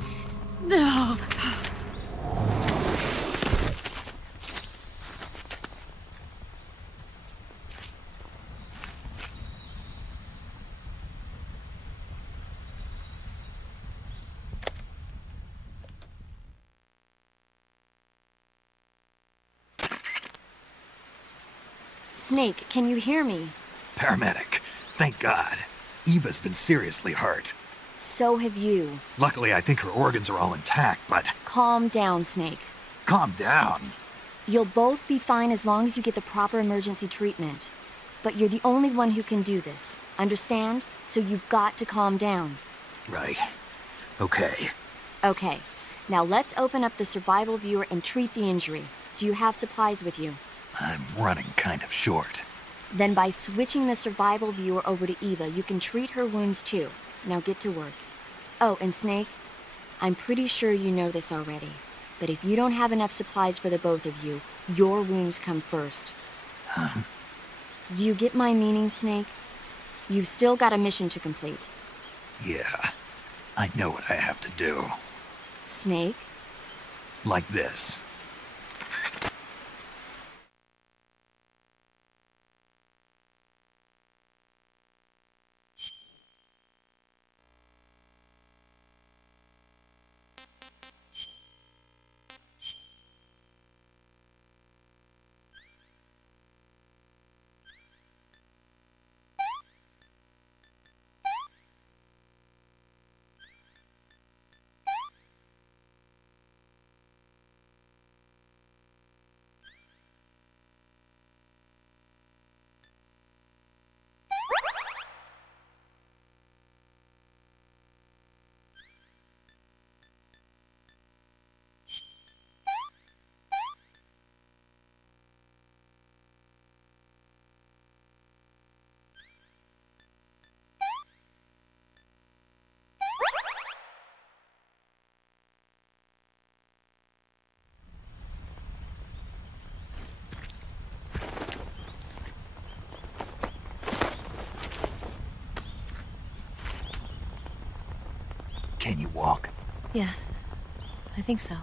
No. Snake, can you hear me? Paramedic. Thank God. Eva's been seriously hurt. So have you. Luckily, I think her organs are all intact, but... Calm down, Snake. Calm down. You'll both be fine as long as you get the proper emergency treatment. But you're the only one who can do this. Understand? So you've got to calm down. Right. Okay. Okay. Now let's open up the survival viewer and treat the injury. Do you have supplies with you? I'm running kind of short. Then by switching the survival viewer over to Eva, you can treat her wounds too. Now get to work. Oh, and Snake, I'm pretty sure you know this already, but if you don't have enough supplies for the both of you, your wounds come first. Huh? Do you get my meaning, Snake? You've still got a mission to complete. Yeah. I know what I have to do. Snake? Like this. Can you walk? Yeah, I think so.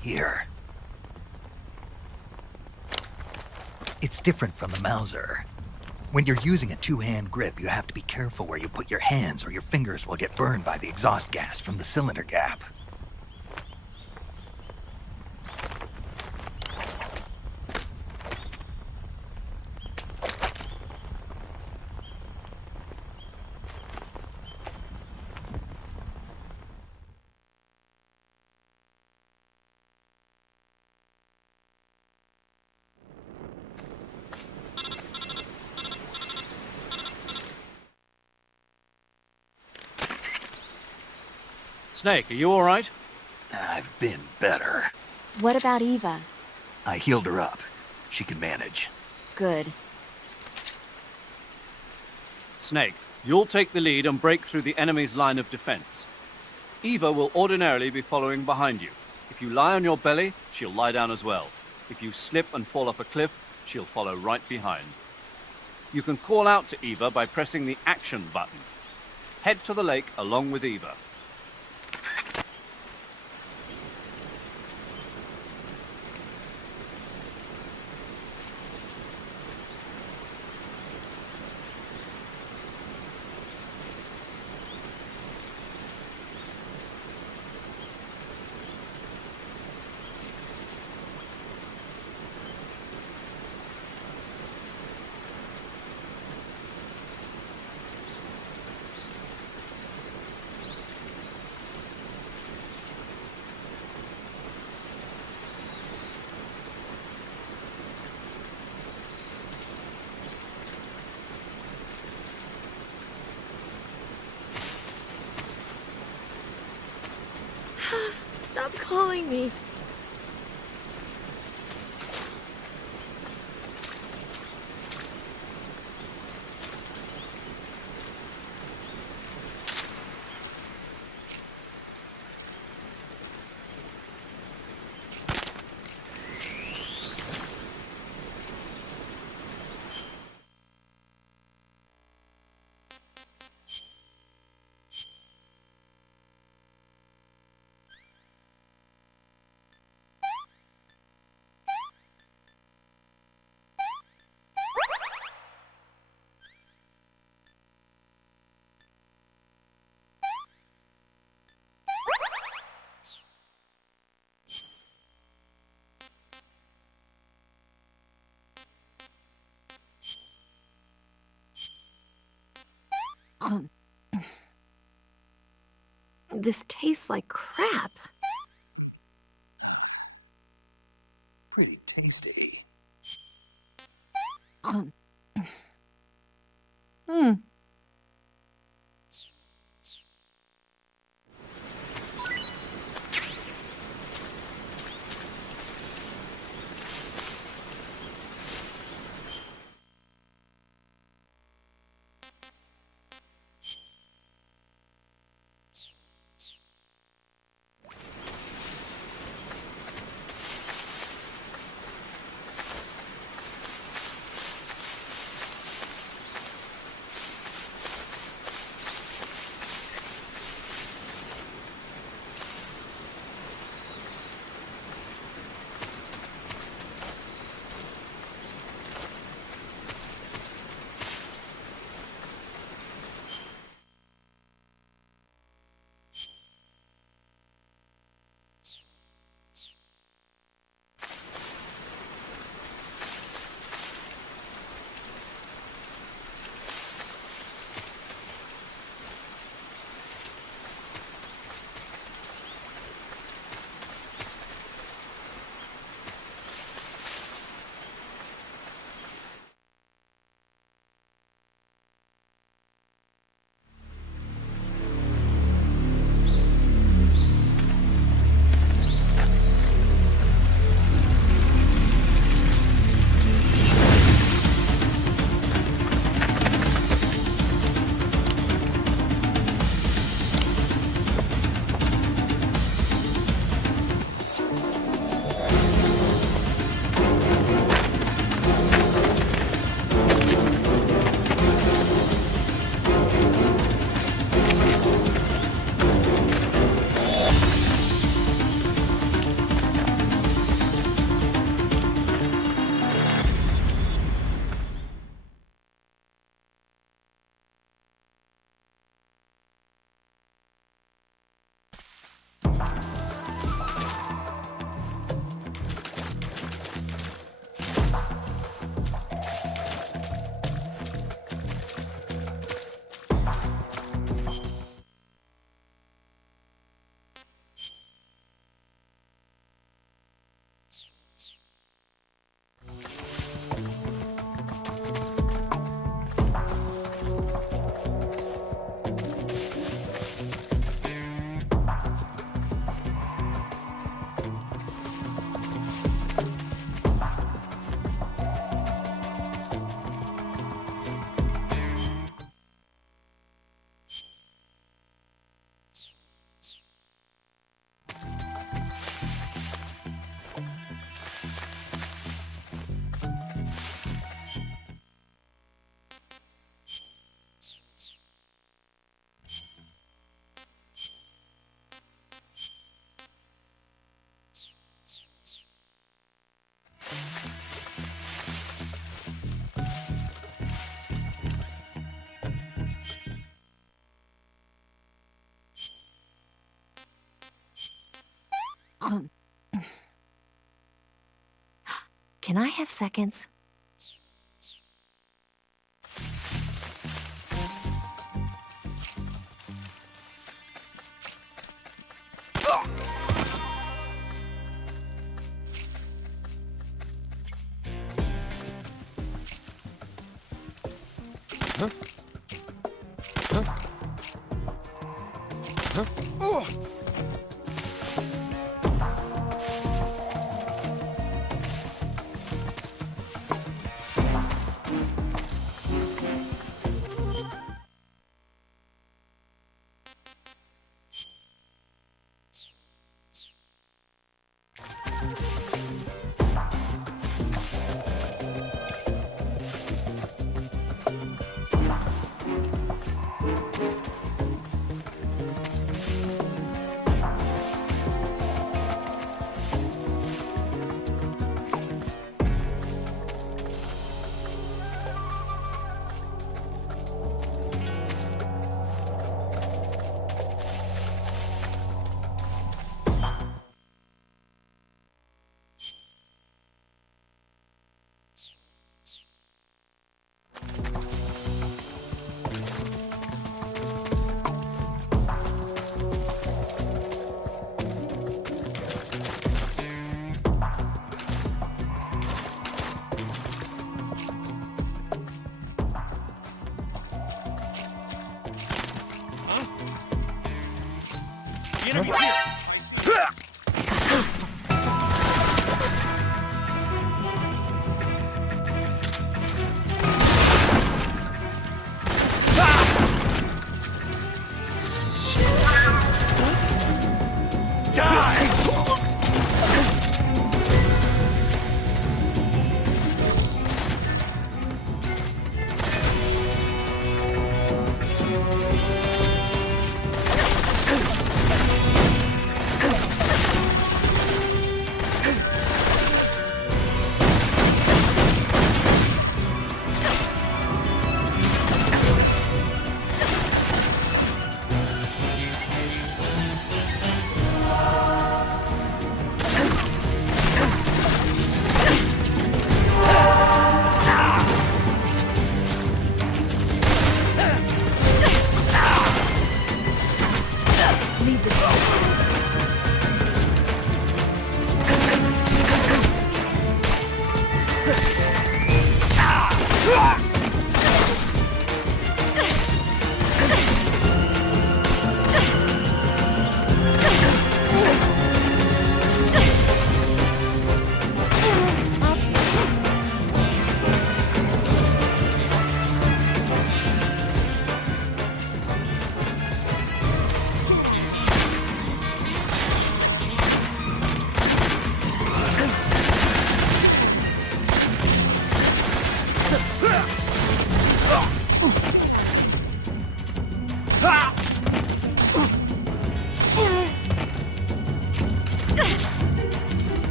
Here. It's different from the Mauser. When you're using a two-hand grip, you have to be careful where you put your hands or your fingers will get burned by the exhaust gas from the cylinder gap. Snake, are you all right? I've been better. What about Eva? I healed her up. She can manage. Good. Snake, you'll take the lead and break through the enemy's line of defense. Eva will ordinarily be following behind you. If you lie on your belly, she'll lie down as well. If you slip and fall off a cliff, she'll follow right behind. You can call out to Eva by pressing the action button. Head to the lake along with Eva. Stop calling me. This tastes like crap. Pretty tasty. Can I have seconds?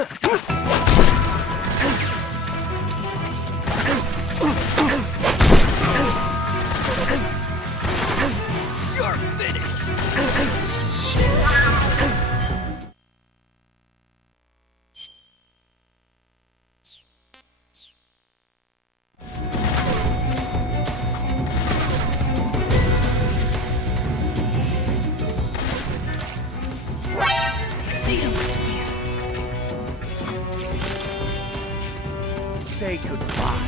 You're finished! Say goodbye.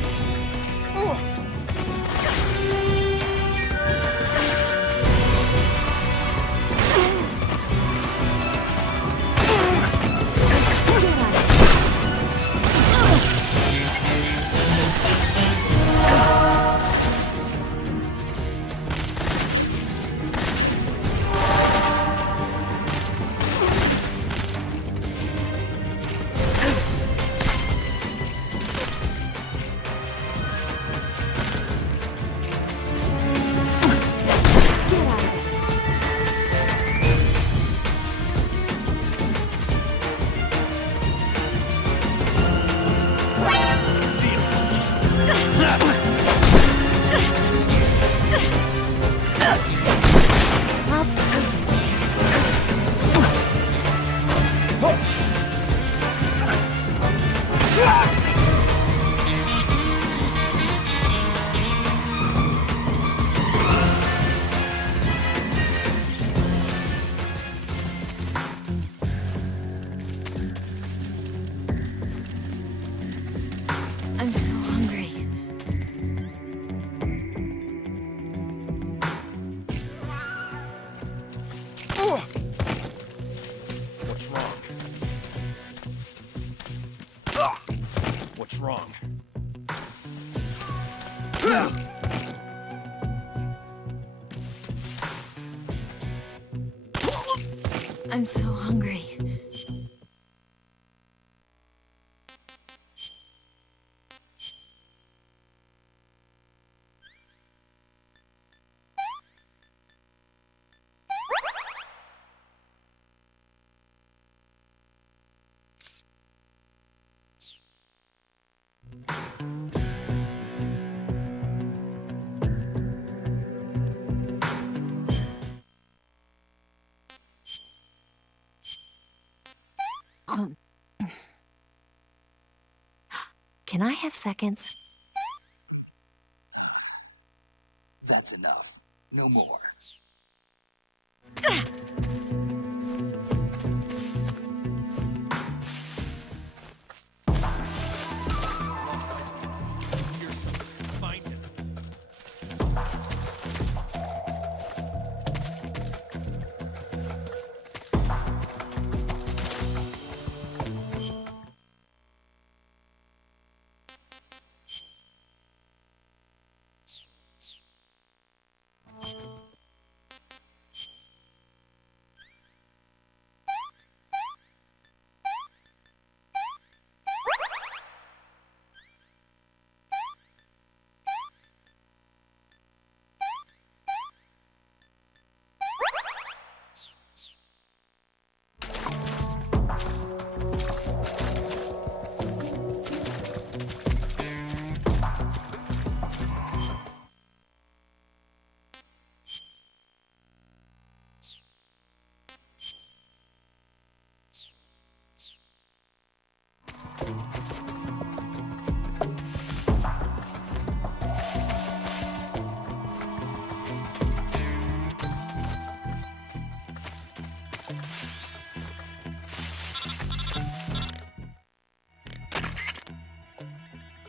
I'm so hungry. What's wrong? What's wrong? I'm so hungry. Can I have seconds? That's enough. No more. Find him.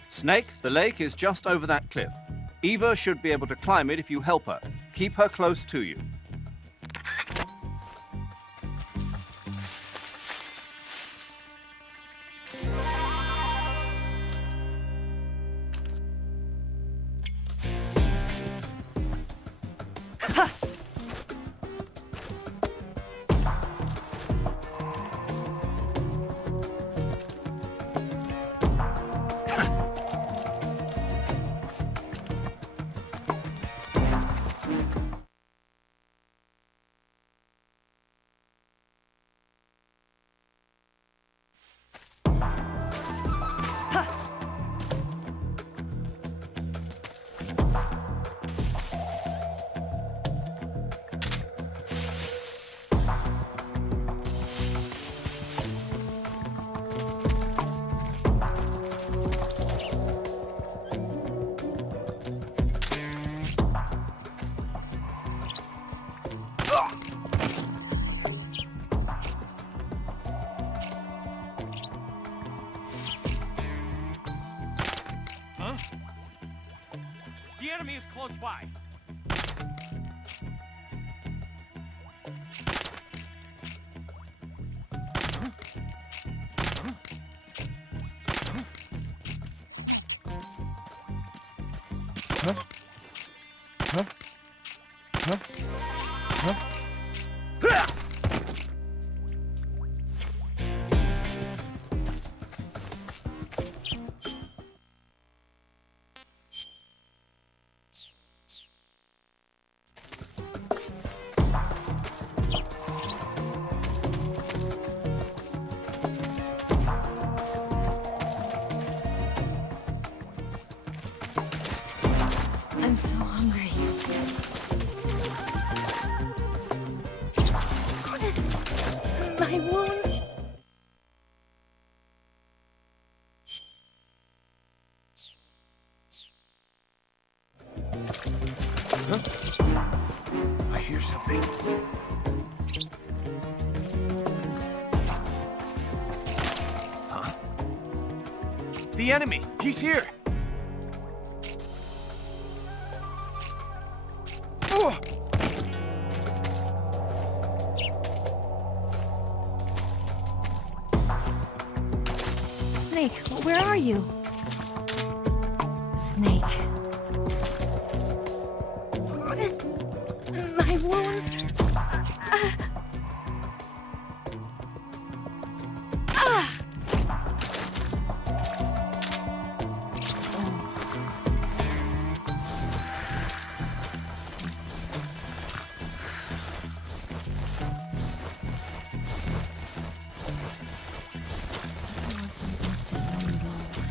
Snake, the lake is just over that cliff. Eva should be able to climb it if you help her. Keep her close to you. The enemy is close by. I'm so hungry. My wounds. I hear something. Huh? The enemy! He's here! Oh! Snake, where are you? Snake. My wounds. I want some instant noodles.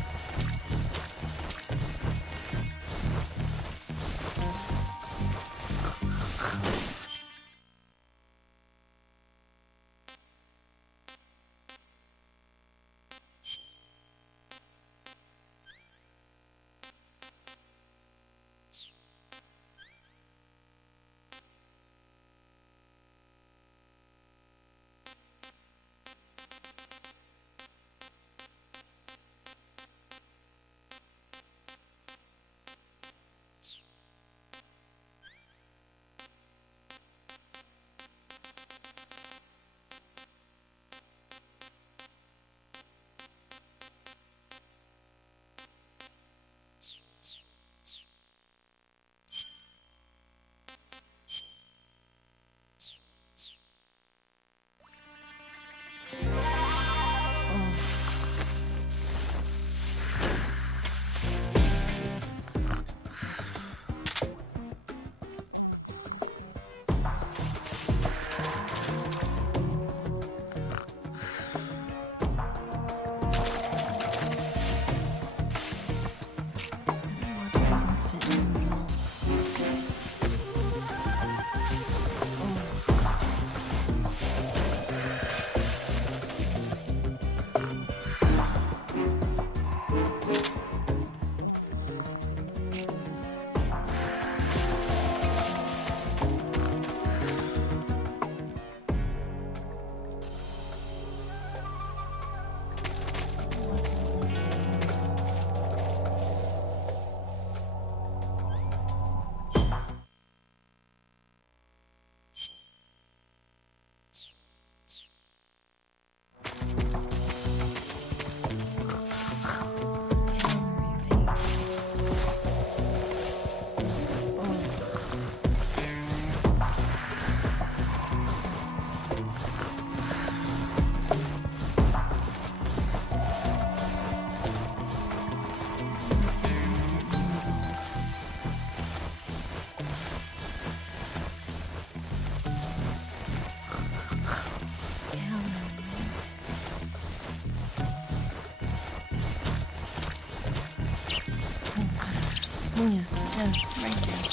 Yeah, right there.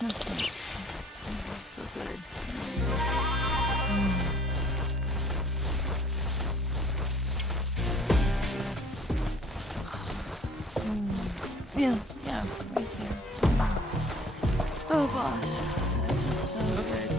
That's it. That's so good. Yeah, right there. Oh gosh, that feels so good.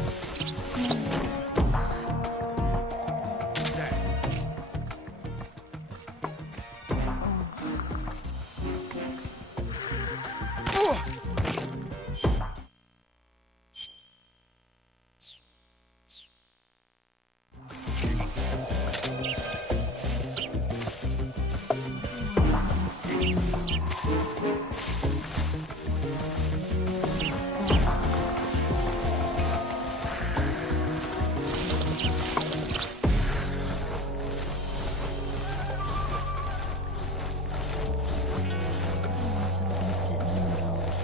Some instant noodles.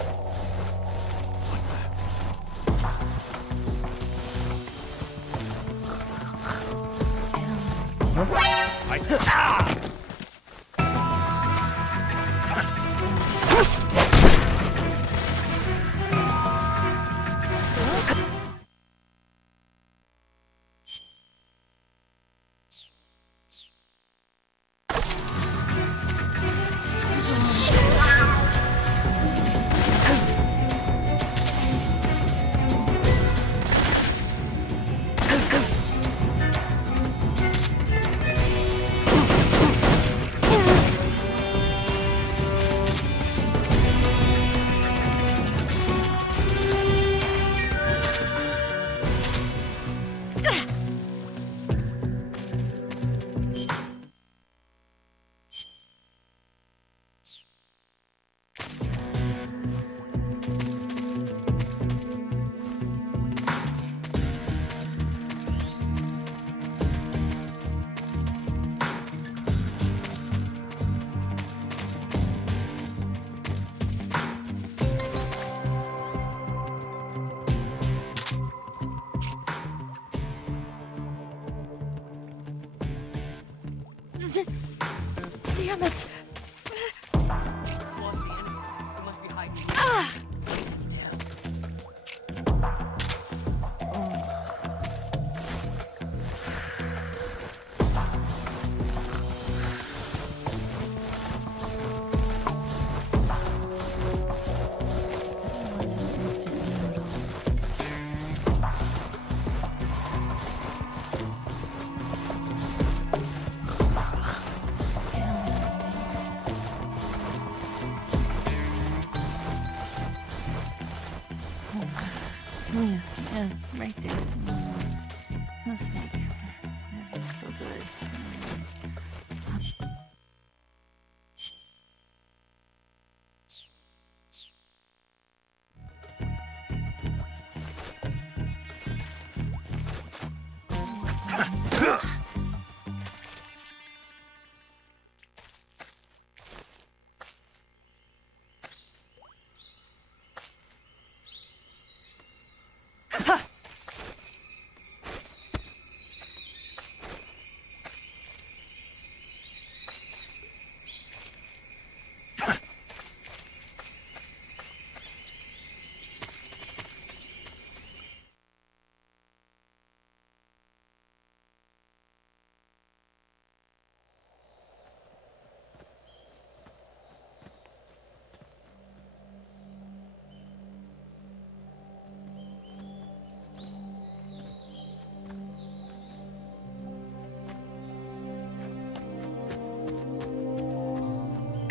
Damn it! Some instant noodles. Yeah, right there. No snake. That's so good.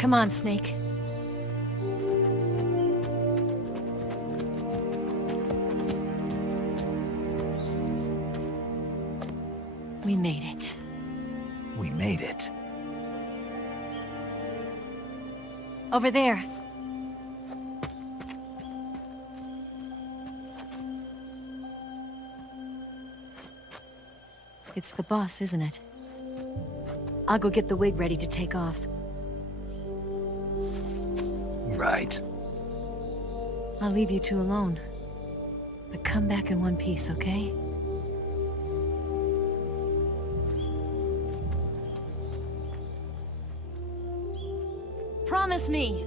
Come on, Snake. We made it. We made it. Over there. It's the boss, isn't it? I'll go get the wig ready to take off. Right. I'll leave you two alone. But come back in one piece, okay? Promise me!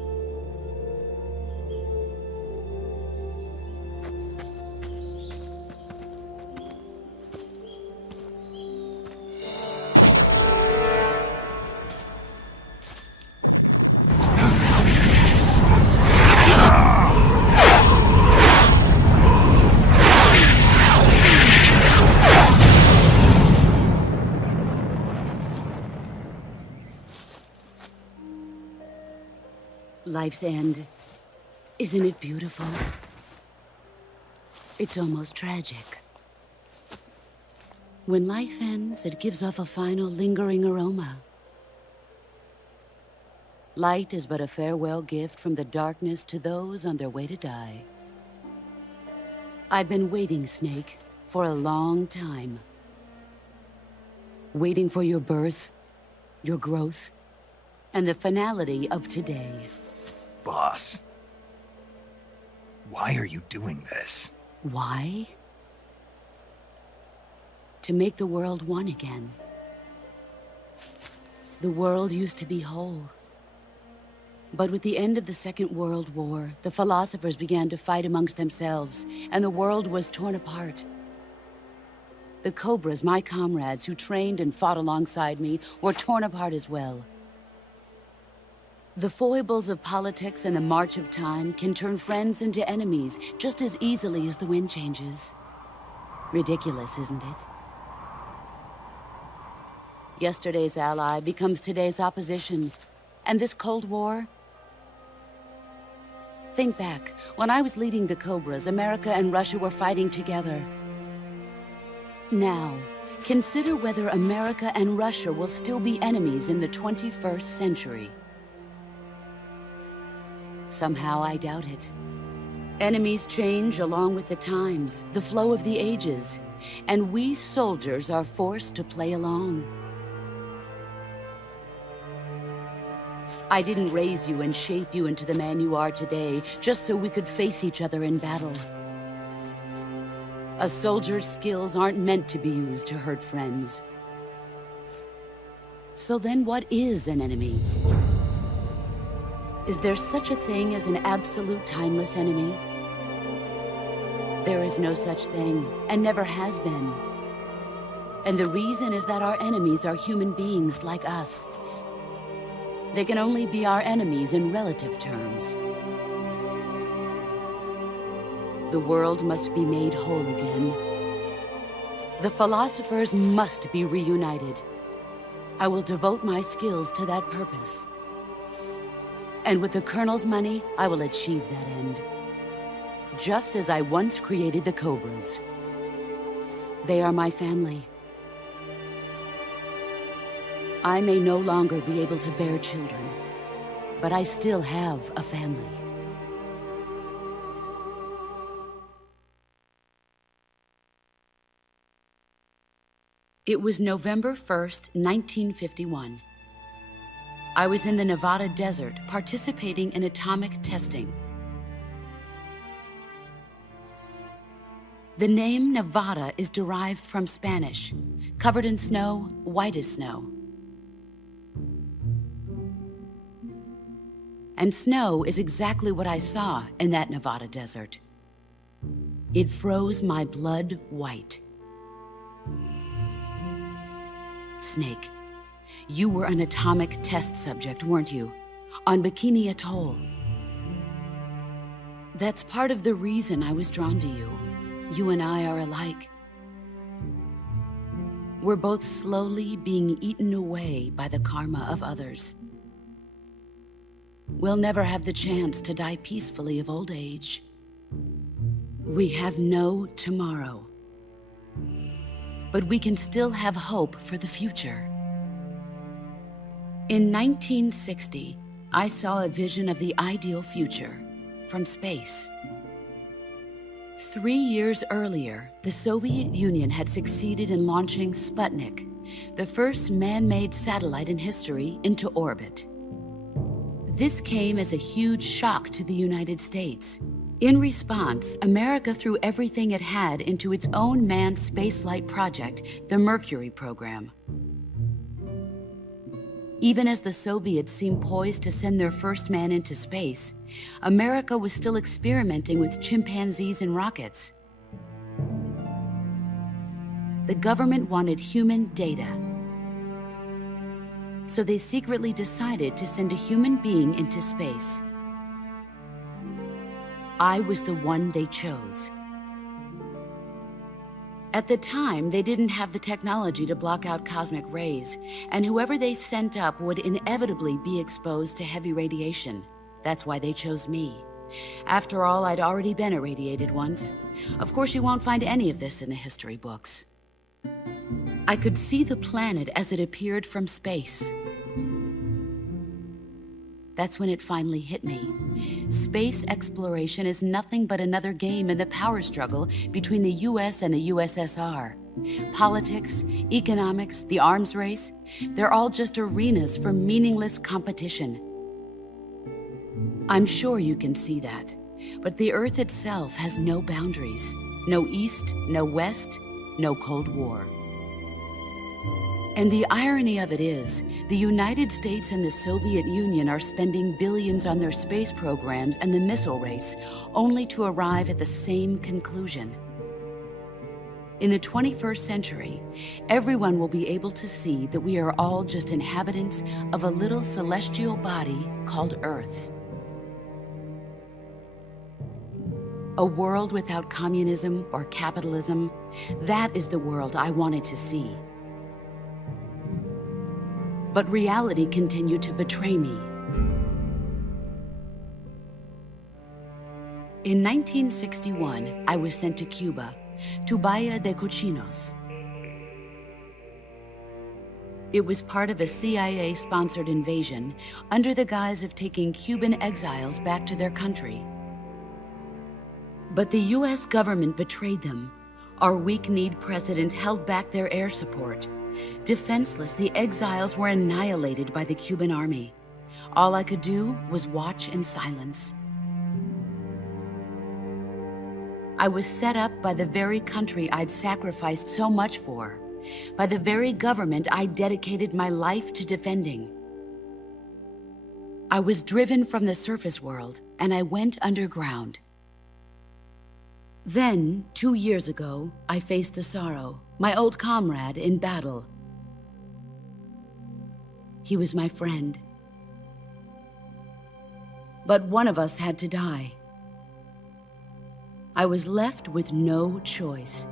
Life's end. Isn't it beautiful? It's almost tragic. When life ends, it gives off a final lingering aroma. Light is but a farewell gift from the darkness to those on their way to die. I've been waiting, Snake, for a long time. Waiting for your birth, your growth, and the finality of today. Boss, why are you doing this? Why? To make the world one again. The world used to be whole. But with the end of the Second World War, the philosophers began to fight amongst themselves, and the world was torn apart. The Cobras, my comrades who trained and fought alongside me, were torn apart as well. The foibles of politics and the march of time can turn friends into enemies just as easily as the wind changes. Ridiculous, isn't it? Yesterday's ally becomes today's opposition. And this Cold War? Think back. When I was leading the Cobras, America and Russia were fighting together. Now, consider whether America and Russia will still be enemies in the 21st century. Somehow I doubt it. Enemies change along with the times, the flow of the ages, and we soldiers are forced to play along. I didn't raise you and shape you into the man you are today just so we could face each other in battle. A soldier's skills aren't meant to be used to hurt friends. So then what is an enemy? Is there such a thing as an absolute timeless enemy? There is no such thing, and never has been. And the reason is that our enemies are human beings like us. They can only be our enemies in relative terms. The world must be made whole again. The philosophers must be reunited. I will devote my skills to that purpose. And with the Colonel's money, I will achieve that end. Just as I once created the Cobras. They are my family. I may no longer be able to bear children, but I still have a family. It was November 1st, 1951. I was in the Nevada desert participating in atomic testing. The name Nevada is derived from Spanish, covered in snow, white as snow. And snow is exactly what I saw in that Nevada desert. It froze my blood white. Snake, you were an atomic test subject, weren't you? On Bikini Atoll. That's part of the reason I was drawn to you. You and I are alike. We're both slowly being eaten away by the karma of others. We'll never have the chance to die peacefully of old age. We have no tomorrow. But we can still have hope for the future. In 1960, I saw a vision of the ideal future from space. 3 years earlier, the Soviet Union had succeeded in launching Sputnik, the first man-made satellite in history, into orbit. This came as a huge shock to the United States. In response, America threw everything it had into its own manned spaceflight project, the Mercury program. Even as the Soviets seemed poised to send their first man into space, America was still experimenting with chimpanzees and rockets. The government wanted human data. So they secretly decided to send a human being into space. I was the one they chose. At the time, they didn't have the technology to block out cosmic rays, and whoever they sent up would inevitably be exposed to heavy radiation. That's why they chose me. After all, I'd already been irradiated once. Of course, you won't find any of this in the history books. I could see the planet as it appeared from space. That's when it finally hit me. Space exploration is nothing but another game in the power struggle between the US and the USSR. Politics, economics, the arms race, they're all just arenas for meaningless competition. I'm sure you can see that, but the Earth itself has no boundaries. No East, no West, no Cold War. And the irony of it is, the United States and the Soviet Union are spending billions on their space programs and the missile race, only to arrive at the same conclusion. In the 21st century, everyone will be able to see that we are all just inhabitants of a little celestial body called Earth. A world without communism or capitalism, that is the world I wanted to see. But reality continued to betray me. In 1961, I was sent to Cuba, to Bahia de Cochinos. It was part of a CIA-sponsored invasion under the guise of taking Cuban exiles back to their country. But the US government betrayed them. Our weak-kneed president held back their air support. Defenseless, the exiles were annihilated by the Cuban army. All I could do was watch in silence. I was set up by the very country I'd sacrificed so much for, by the very government I dedicated my life to defending. I was driven from the surface world, and I went underground. Then, 2 years ago, I faced the Sorrow, my old comrade in battle. He was my friend. But one of us had to die. I was left with no choice.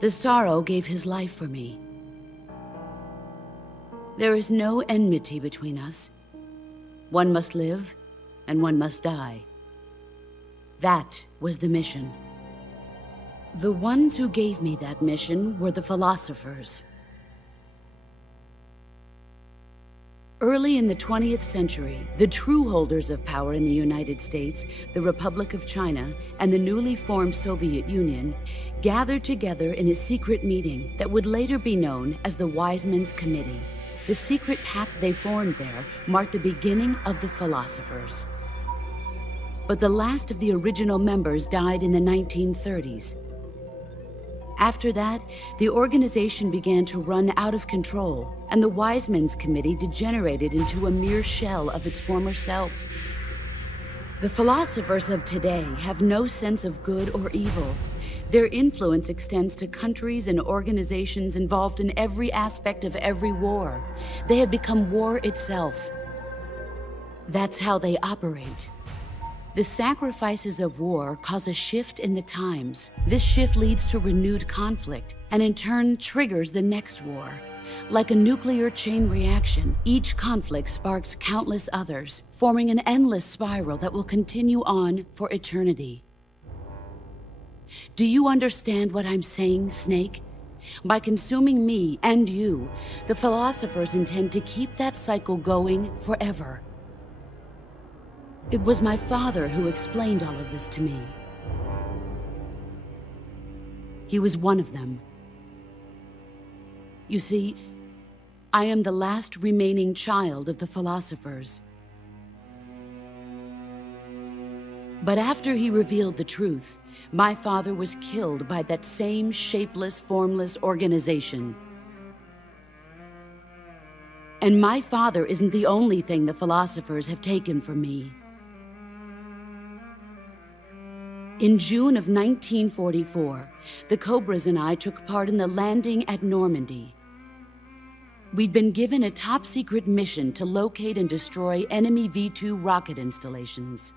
The Sorrow gave his life for me. There is no enmity between us. One must live, and one must die. That was the mission. The ones who gave me that mission were the philosophers. Early in the 20th century, the true holders of power in the United States, the Republic of China, and the newly formed Soviet Union gathered together in a secret meeting that would later be known as the Wise Men's Committee. The secret pact they formed there marked the beginning of the philosophers. But the last of the original members died in the 1930s. After that, the organization began to run out of control, and the Wise Men's Committee degenerated into a mere shell of its former self. The philosophers of today have no sense of good or evil. Their influence extends to countries and organizations involved in every aspect of every war. They have become war itself. That's how they operate. The sacrifices of war cause a shift in the times. This shift leads to renewed conflict, and in turn triggers the next war. Like a nuclear chain reaction, each conflict sparks countless others, forming an endless spiral that will continue on for eternity. Do you understand what I'm saying, Snake? By consuming me and you, the philosophers intend to keep that cycle going forever. It was my father who explained all of this to me. He was one of them. You see, I am the last remaining child of the philosophers. But after he revealed the truth, my father was killed by that same shapeless, formless organization. And my father isn't the only thing the philosophers have taken from me. In June of 1944, the Cobras and I took part in the landing at Normandy. We'd been given a top-secret mission to locate and destroy enemy V-2 rocket installations.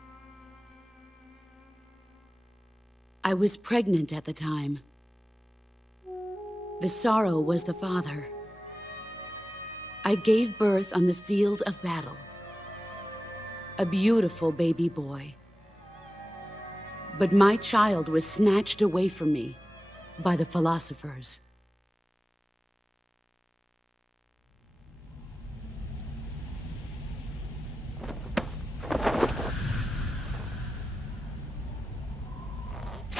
I was pregnant at the time. The Sorrow was the father. I gave birth on the field of battle. A beautiful baby boy. But my child was snatched away from me by the philosophers.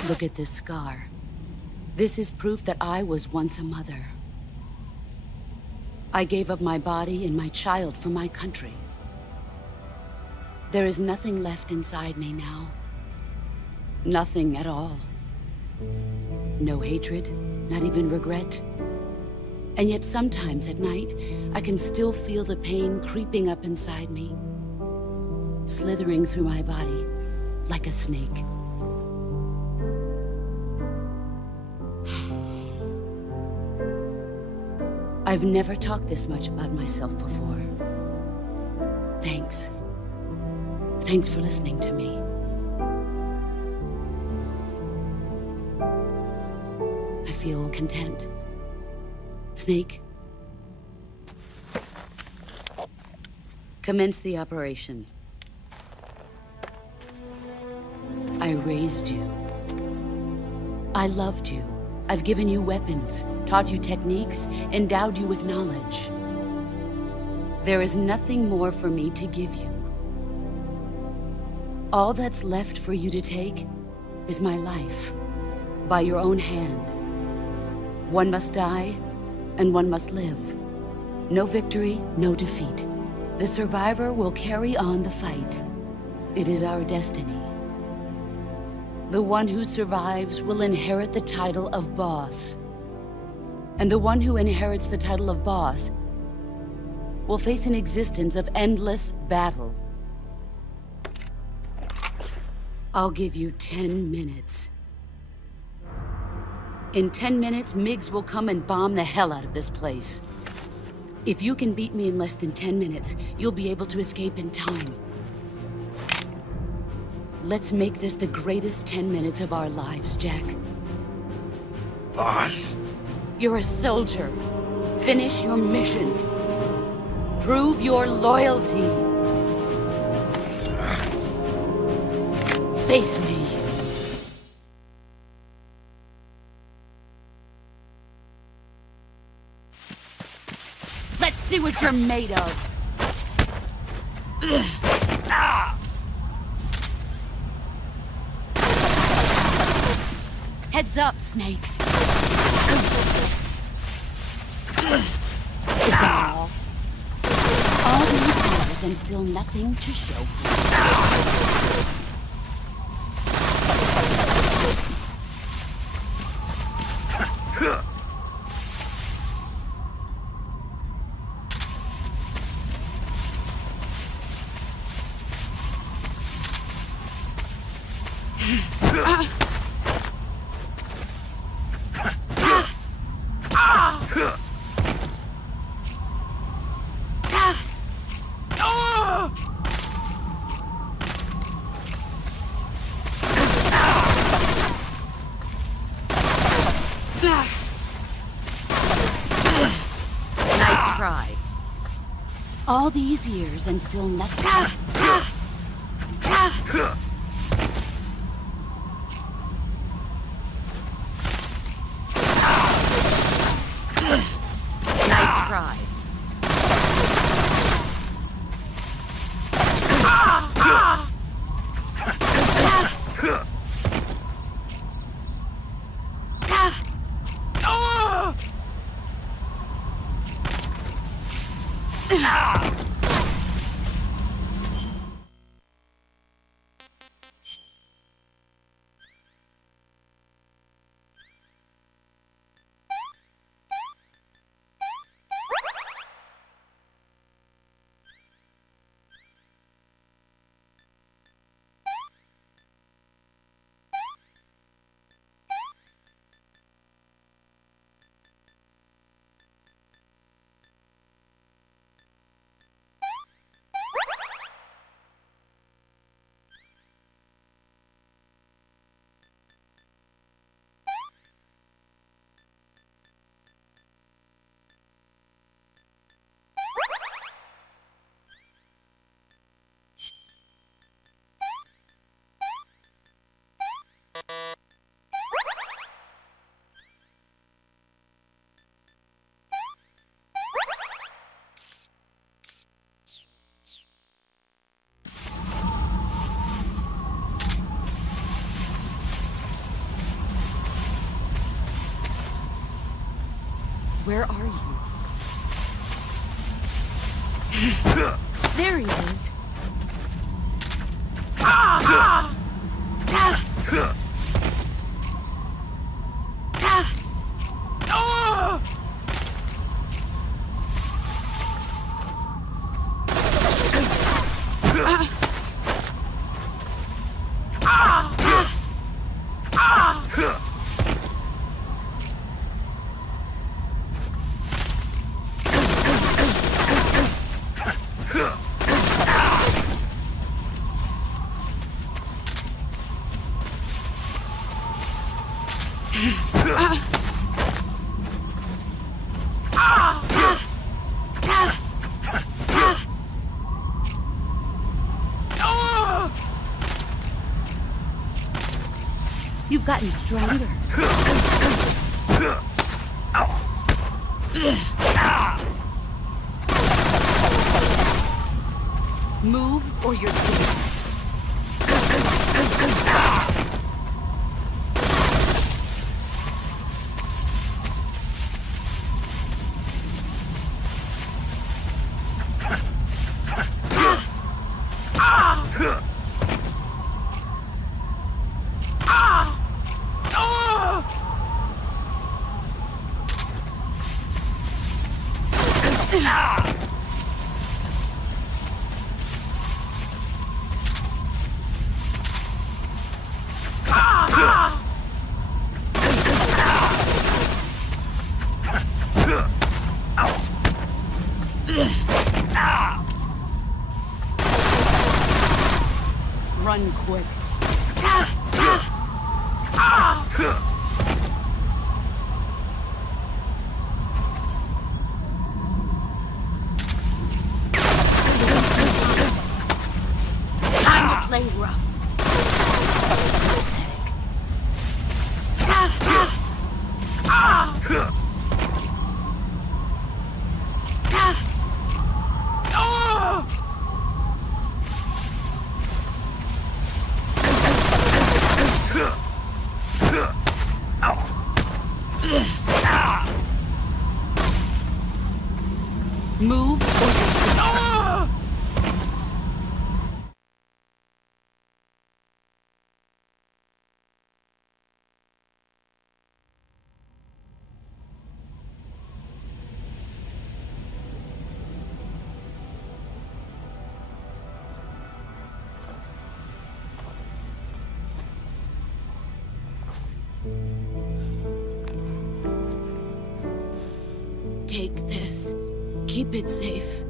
Look at this scar. This is proof that I was once a mother. I gave up my body and my child for my country. There is nothing left inside me now. Nothing at all. No hatred, not even regret. And yet sometimes at night, I can still feel the pain creeping up inside me, slithering through my body like a snake. I've never talked this much about myself before. Thanks. Thanks for listening to me. I feel content. Snake, commence the operation. I raised you. I loved you. I've given you weapons, taught you techniques, endowed you with knowledge. There is nothing more for me to give you. All that's left for you to take is my life, by your own hand. One must die, and one must live. No victory, no defeat. The survivor will carry on the fight. It is our destiny. The one who survives will inherit the title of boss. And the one who inherits the title of boss will face an existence of endless battle. I'll give you 10 minutes. In 10 minutes, MiGs will come and bomb the hell out of this place. If you can beat me in less than 10 minutes, you'll be able to escape in time. Let's make this the greatest 10 minutes of our lives, Jack. Boss? You're a soldier. Finish your mission. Prove your loyalty. Face me. Let's see what you're made of. Heads up, Snake. Is that all? All these years and still nothing to show for it. Nice try. All these years and still nothing. Nice try. Where are you? There he is. You've gotten stronger. Move or you're dead. Run quick. Time to play rough. Move or you're dead. Take this. Keep it safe.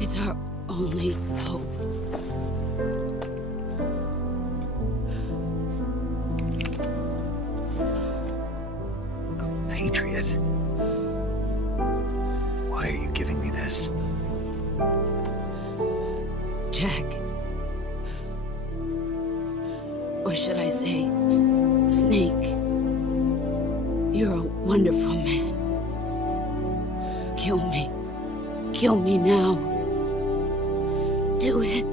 It's our only hope. A patriot? Why are you giving me this? Jack. Or should I say, Snake? You're a wonderful man. Kill me. Kill me now. Do it.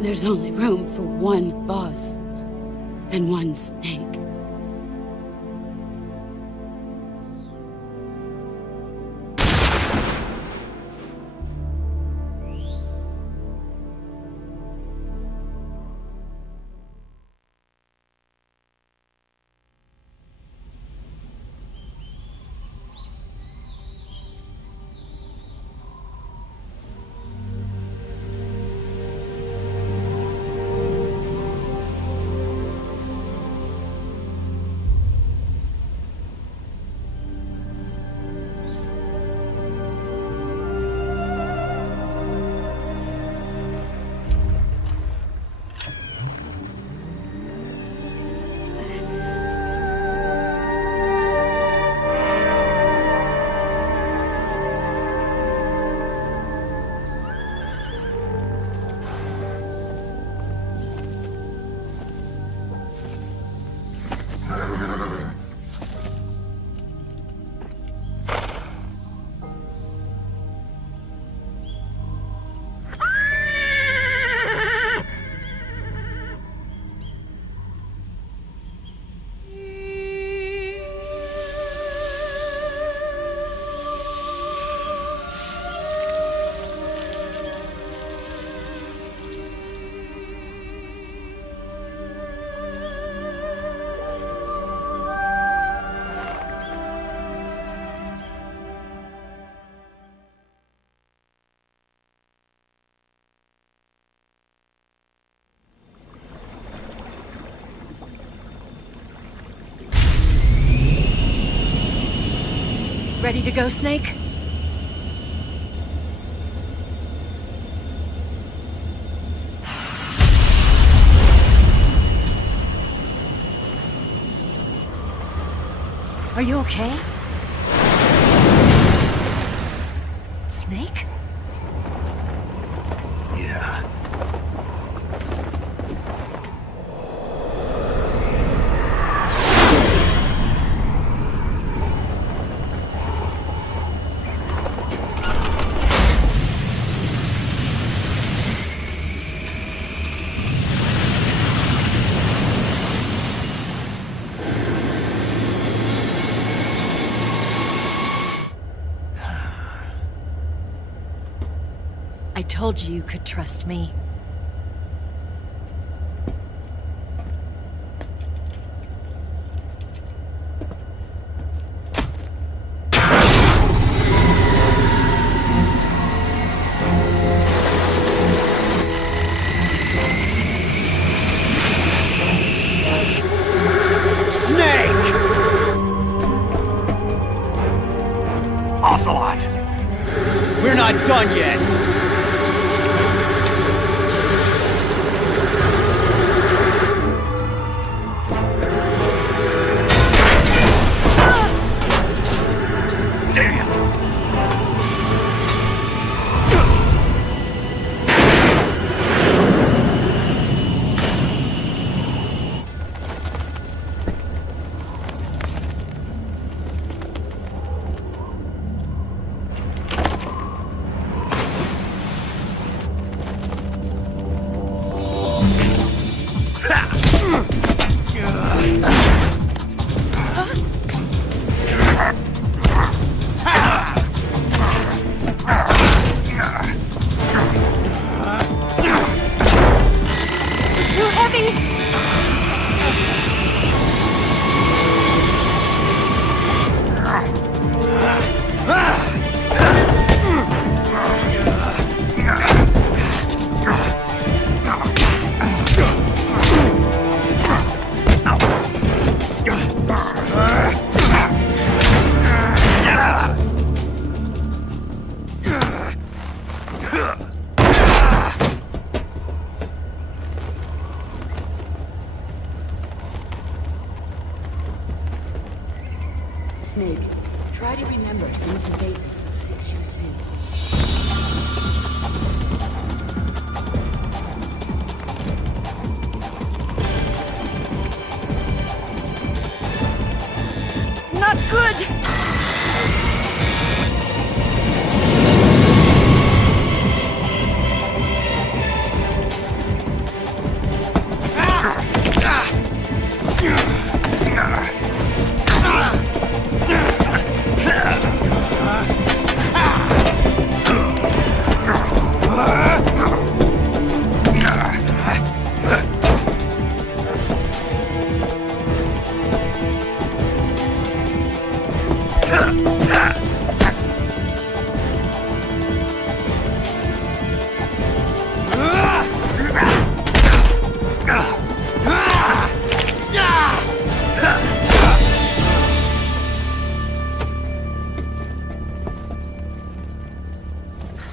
There's only room for one boss and one Snake. Ready to go, Snake? Are you okay? Snake? Yeah. I told you you could trust me. Ocelot! We're not done yet! Too heavy! Snake, try to remember some of the basics of CQC. Not good!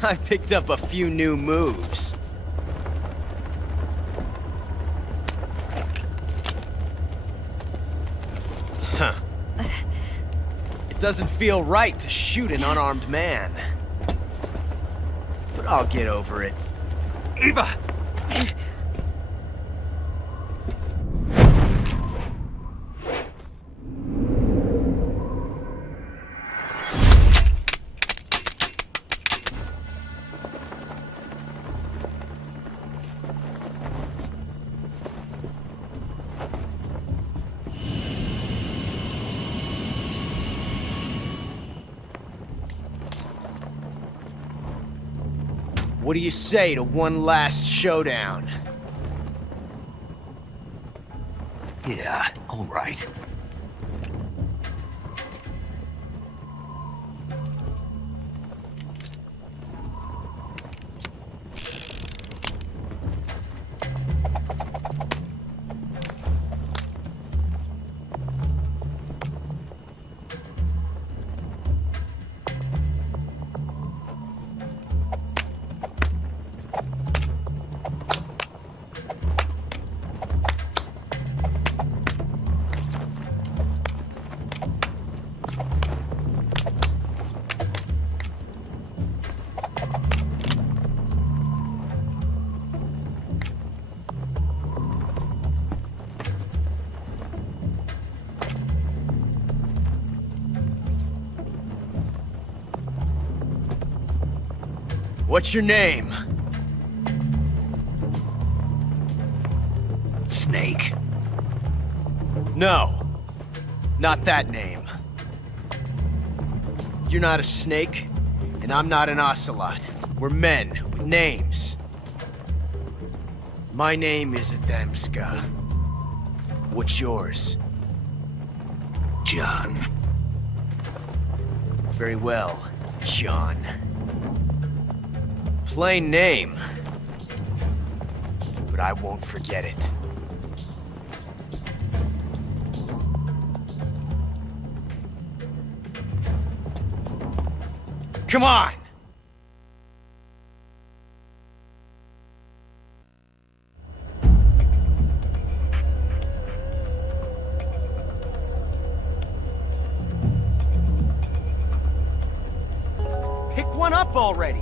I picked up a few new moves. Huh. It doesn't feel right to shoot an unarmed man. But I'll get over it. Eva! What do you say to one last showdown? Yeah, all right. What's your name? Snake. No. Not that name. You're not a snake, and I'm not an ocelot. We're men with names. My name is Adamska. What's yours? John. Very well, John. Plain name. But I won't forget it. Come on! Pick one up already!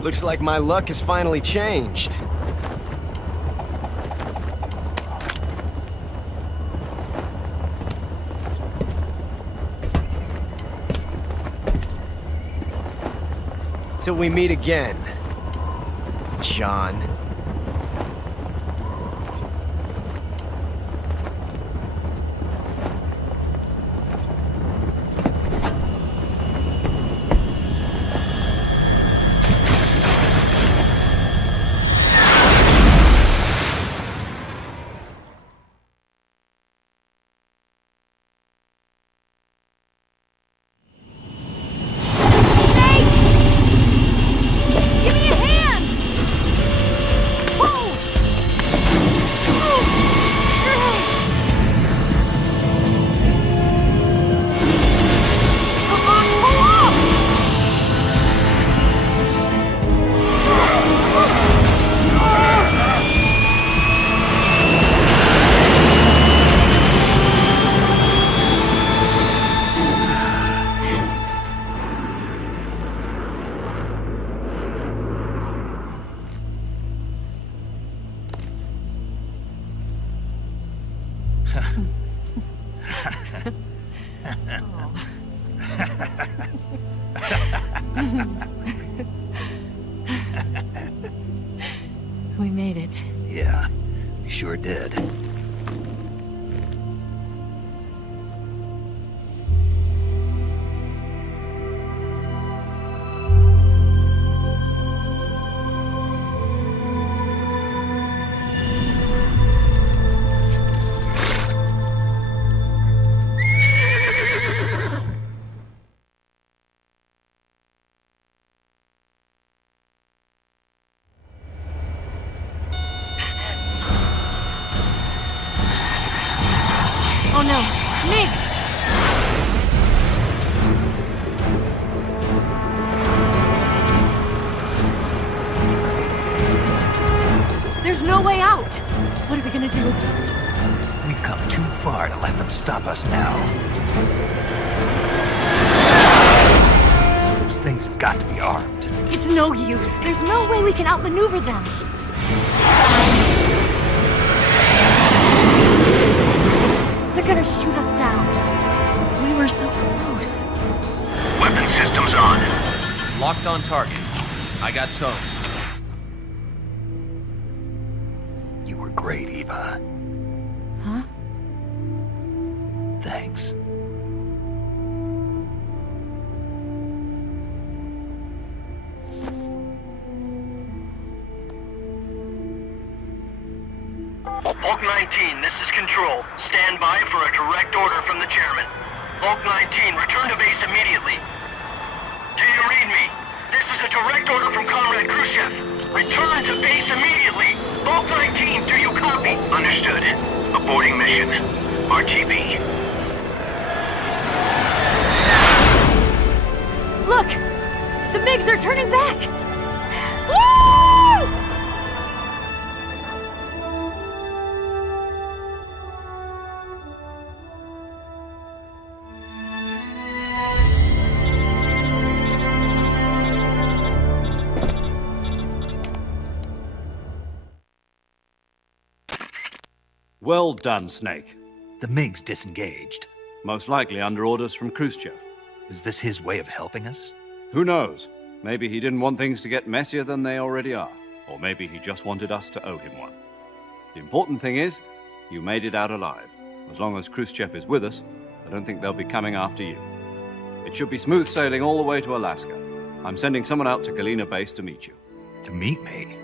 Looks like my luck has finally changed. Till we meet again, John. We made it. Yeah, we sure did. dude. We've come too far to let them stop us now. Those things have got to be armed. It's no use. There's no way we can outmaneuver them. They're gonna shoot us down. We were so close. Weapon systems on. Locked on target. I got towed. You were great, Eva. Huh? Thanks. Bulk 19, this is Control. Stand by for a direct order from the chairman. Bulk 19, return to base immediately. Do you read me? This is a direct order from Comrade Khrushchev. Return to base immediately. Bulk 19, do you copy? Understood. Aborting mission. RTB. Look! The MiGs are turning back! Woo! Well done, Snake. The MiG's disengaged. Most likely under orders from Khrushchev. Is this his way of helping us? Who knows? Maybe he didn't want things to get messier than they already are. Or maybe he just wanted us to owe him one. The important thing is, you made it out alive. As long as Khrushchev is with us, I don't think they'll be coming after you. It should be smooth sailing all the way to Alaska. I'm sending someone out to Galena Base to meet you. To meet me?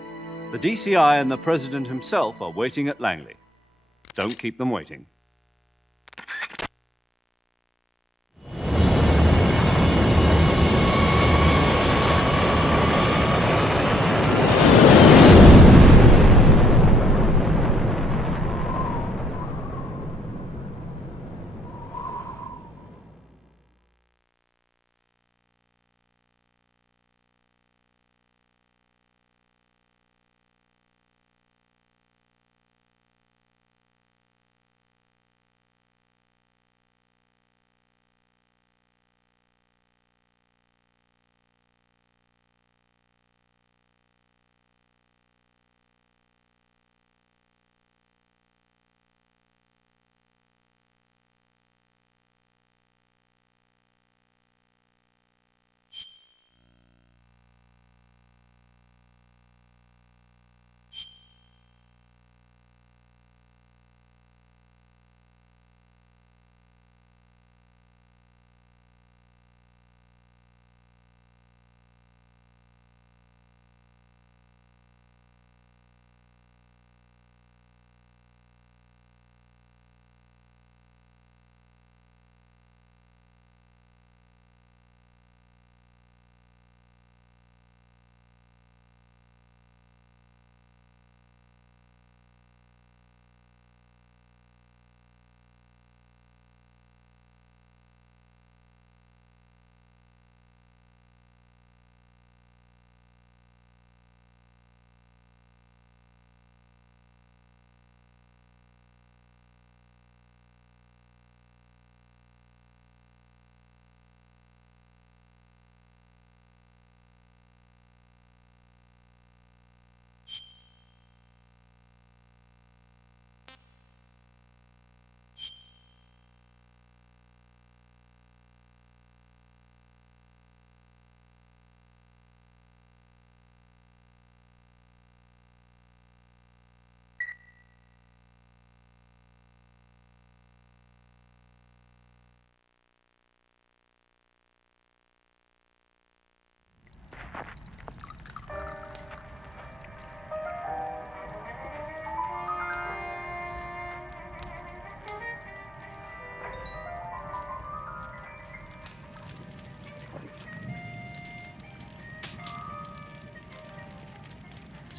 The DCI and the President himself are waiting at Langley. Don't keep them waiting.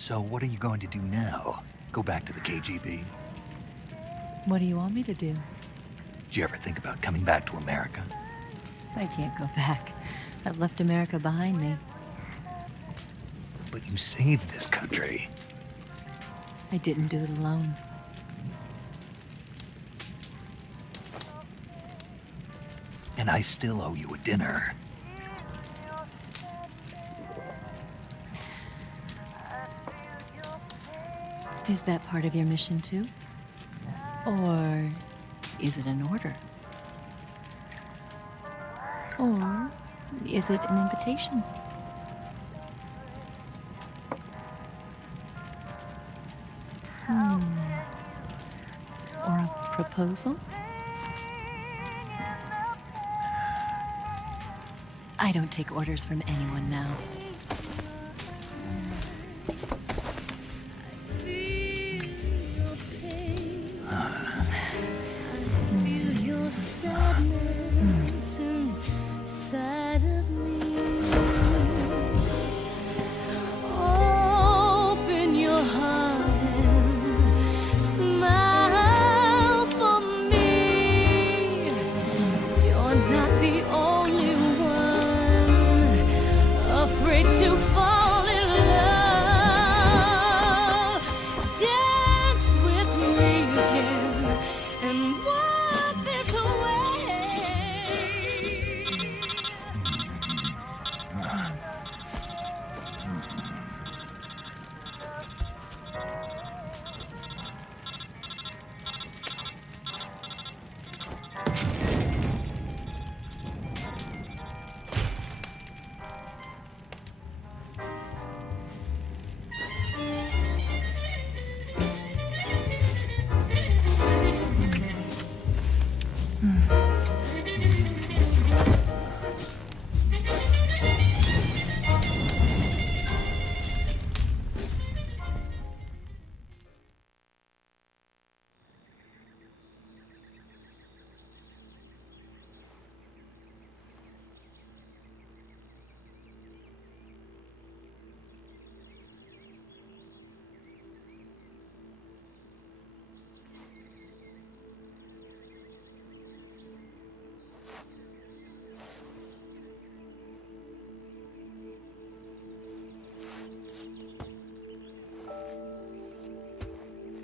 So what are you going to do now? Go back to the KGB? What do you want me to do? Did you ever think about coming back to America? I can't go back. I've left America behind me. But you saved this country. I didn't do it alone. and I still owe you a dinner. Is that part of your mission too? Or is it an order? Or is it an invitation? Or a proposal? I don't take orders from anyone now.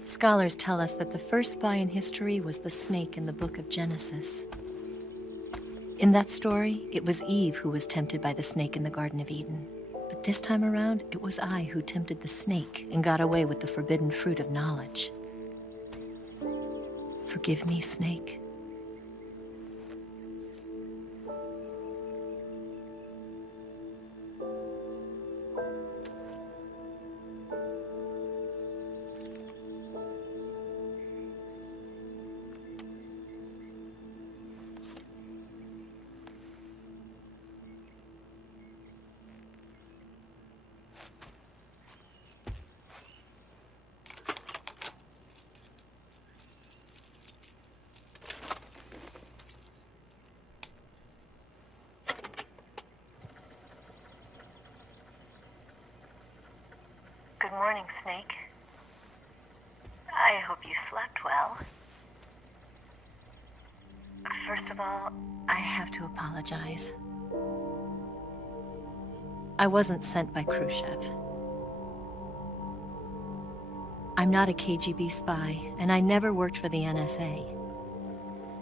Scholars tell us that the first spy in history was the snake in the book of Genesis. In that story, it was Eve who was tempted by the snake in the Garden of Eden. But this time around, it was I who tempted the snake and got away with the forbidden fruit of knowledge. Forgive me, snake. Good morning, Snake. I hope you slept well. First of all, I have to apologize. I wasn't sent by Khrushchev. I'm not a KGB spy, and I never worked for the NSA.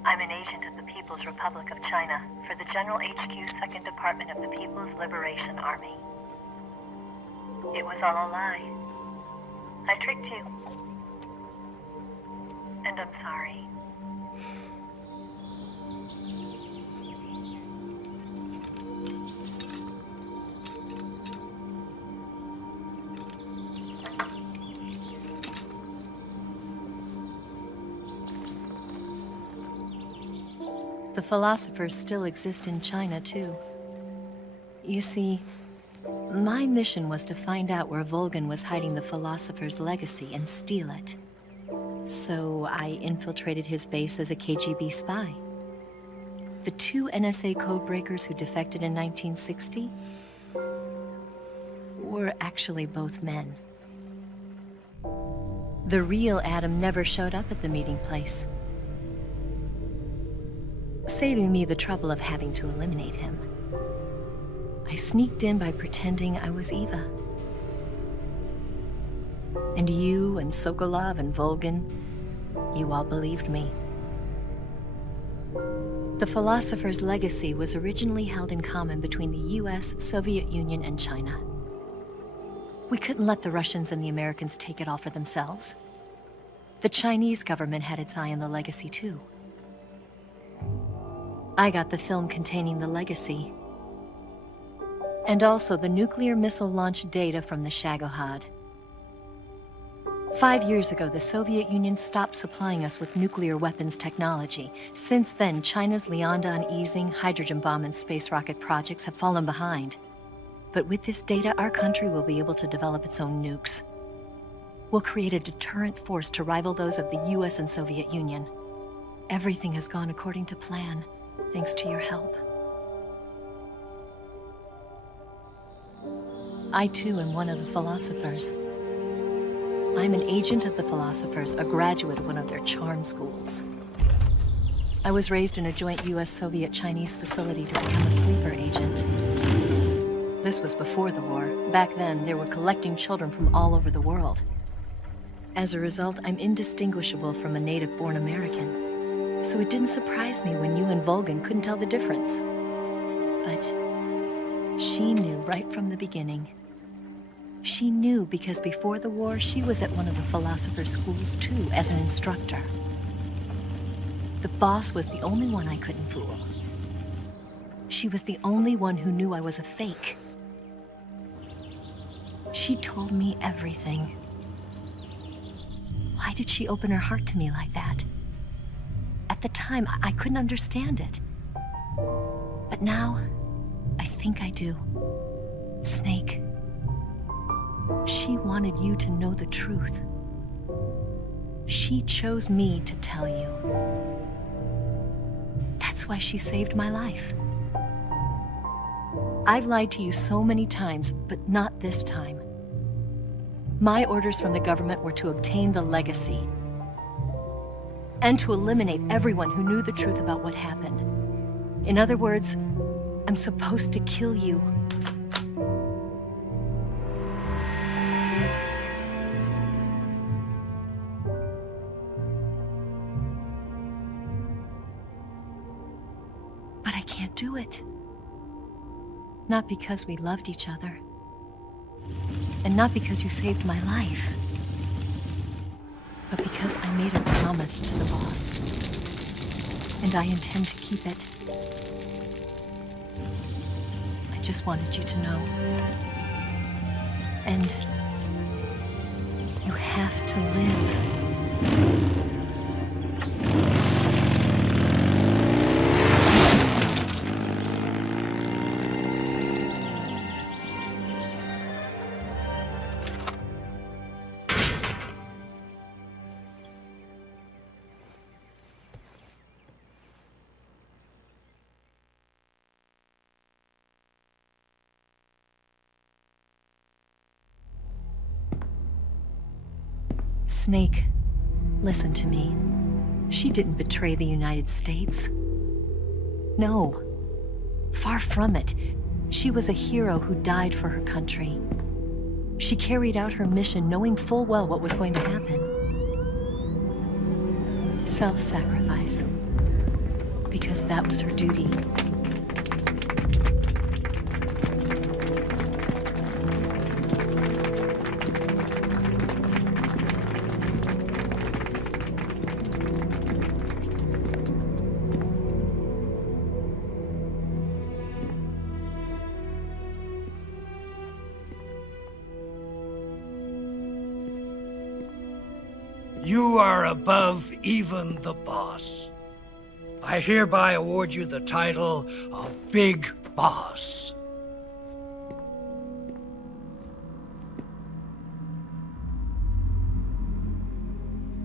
I'm an agent of the People's Republic of China for the General HQ 2nd Department of the People's Liberation Army. It was all a lie. I tricked you. And I'm sorry. The philosophers still exist in China, too. You see, my mission was to find out where Volgin was hiding the philosopher's legacy and steal it. So I infiltrated his base as a KGB spy. The two NSA codebreakers who defected in 1960 were actually both men. The real Adam never showed up at the meeting place, saving me the trouble of having to eliminate him. I sneaked in by pretending I was Eva. And you and Sokolov and Volgin, you all believed me. The philosopher's legacy was originally held in common between the US, Soviet Union, and China. We couldn't let the Russians and the Americans take it all for themselves. The Chinese government had its eye on the legacy too. I got the film containing the legacy, and also the nuclear missile launch data from the Shagohod. 5 years ago, the Soviet Union stopped supplying us with nuclear weapons technology. Since then, China's Liaodong easing, hydrogen bomb, and space rocket projects have fallen behind. But with this data, our country will be able to develop its own nukes. We'll create a deterrent force to rival those of the US and Soviet Union. Everything has gone according to plan, thanks to your help. I too am one of the philosophers. I'm an agent of the philosophers, a graduate of one of their charm schools. I was raised in a joint US-Soviet-Chinese facility to become a sleeper agent. This was before the war. Back then, they were collecting children from all over the world. As a result, I'm indistinguishable from a native-born American. So it didn't surprise me when you and Volgan couldn't tell the difference. But she knew right from the beginning. She knew because before the war, she was at one of the philosopher's schools too, as an instructor. The boss was the only one I couldn't fool. She was the only one who knew I was a fake. She told me everything. Why did she open her heart to me like that? At the time, I couldn't understand it. But now, I think I do. Snake. She wanted you to know the truth. She chose me to tell you. That's why she saved my life. I've lied to you so many times, but not this time. My orders from the government were to obtain the legacy and to eliminate everyone who knew the truth about what happened. In other words, I'm supposed to kill you. But I can't do it. Not because we loved each other. And not because you saved my life. But because I made a promise to the boss. And I intend to keep it. I just wanted you to know. And you have to live. Snake, listen to me. She didn't betray the United States. No. Far from it. She was a hero who died for her country. She carried out her mission knowing full well what was going to happen. Self-sacrifice. Because that was her duty. You are above even the boss. I hereby award you the title of Big Boss.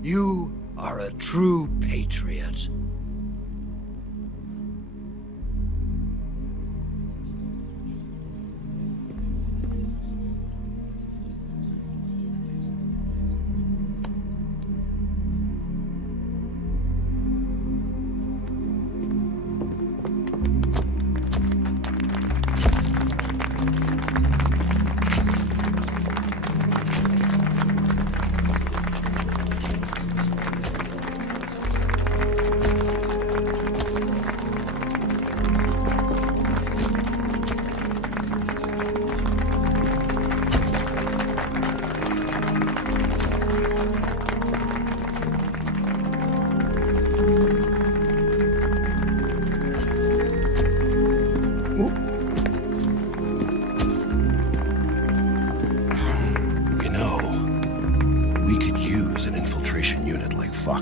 You are a true patriot.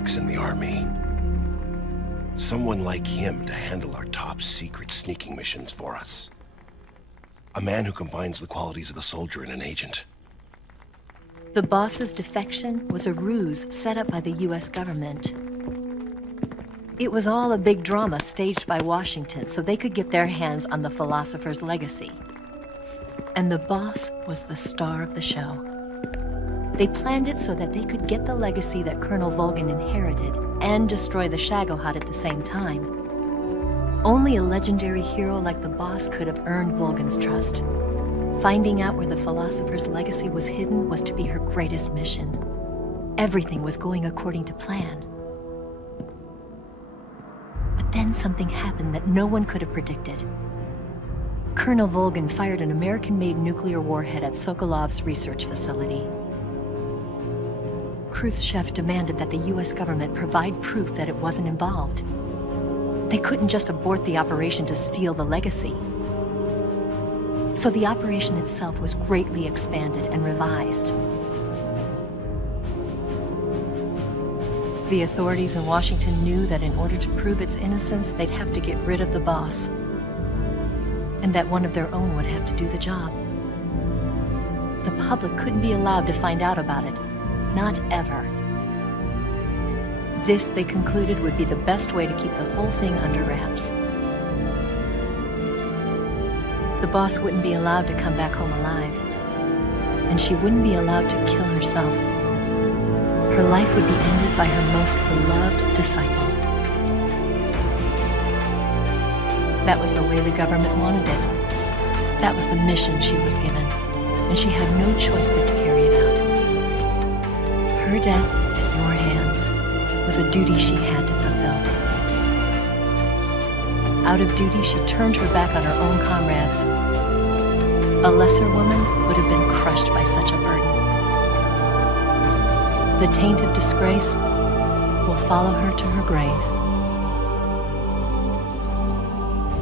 Hux in the army. Someone like him to handle our top secret sneaking missions for us. A man who combines the qualities of a soldier and an agent. The boss's defection was a ruse set up by the US government. It was all a big drama staged by Washington so they could get their hands on the philosopher's legacy. And the boss was the star of the show. They planned it so that they could get the legacy that Colonel Volgin inherited and destroy the Shagohod at the same time. Only a legendary hero like the boss could have earned Volgin's trust. Finding out where the philosopher's legacy was hidden was to be her greatest mission. Everything was going according to plan. But then something happened that no one could have predicted. Colonel Volgin fired an American-made nuclear warhead at Sokolov's research facility. Khrushchev demanded that the US government provide proof that it wasn't involved. They couldn't just abort the operation to steal the legacy. So the operation itself was greatly expanded and revised. The authorities in Washington knew that in order to prove its innocence, they'd have to get rid of the boss, and that one of their own would have to do the job. The public couldn't be allowed to find out about it, not ever. This, they concluded, would be the best way to keep the whole thing under wraps. The boss wouldn't be allowed to come back home alive, and she wouldn't be allowed to kill herself. Her life would be ended by her most beloved disciple. That was the way the government wanted it. That was the mission she was given, and she had no choice but to carry it out. Her death at your hands was a duty she had to fulfill. Out of duty, she turned her back on her own comrades. A lesser woman would have been crushed by such a burden. The taint of disgrace will follow her to her grave.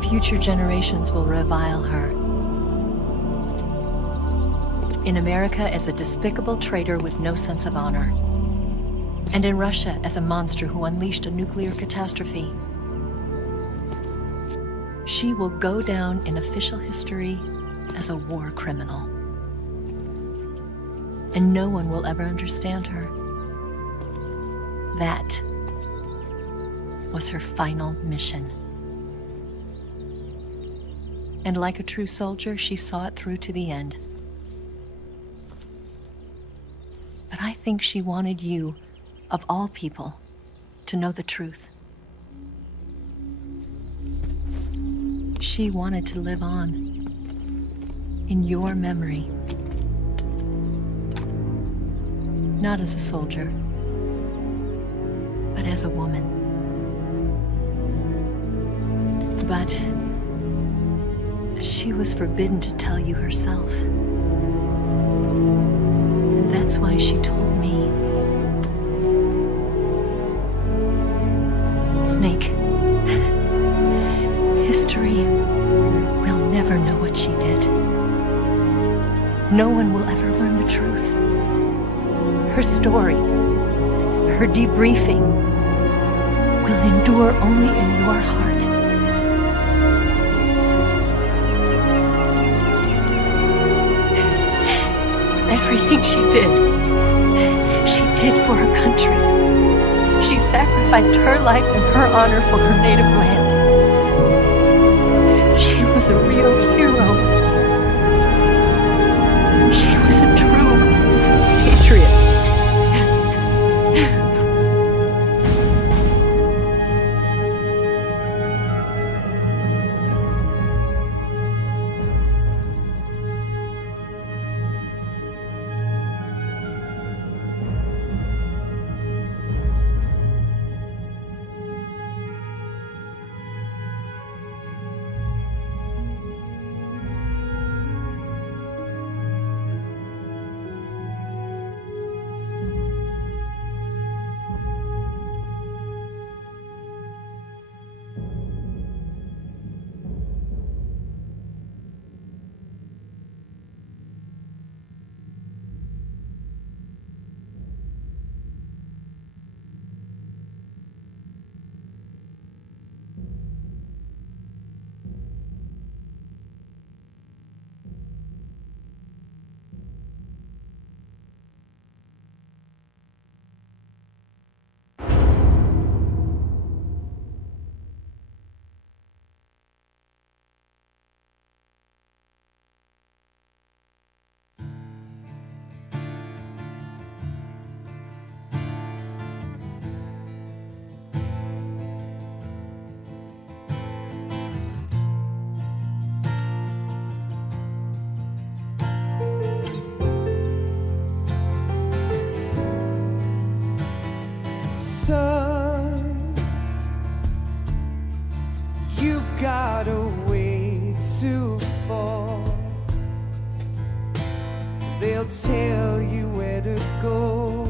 Future generations will revile her. In America as a despicable traitor with no sense of honor. And in Russia as a monster who unleashed a nuclear catastrophe. She will go down in official history as a war criminal. And no one will ever understand her. That was her final mission. And like a true soldier, she saw it through to the end. But I think she wanted you, of all people, to know the truth. She wanted to live on in your memory. Not as a soldier, but as a woman. But she was forbidden to tell you herself. And that's why she told me. Snake, history will never know what she did. No one will ever learn the truth. Her story, her debriefing, will endure only in your heart. Everything she did for her country. She sacrificed her life and her honor for her native land. She was a real hero. She was a true patriot. Son, you've got a way to fall. They'll tell you where to go,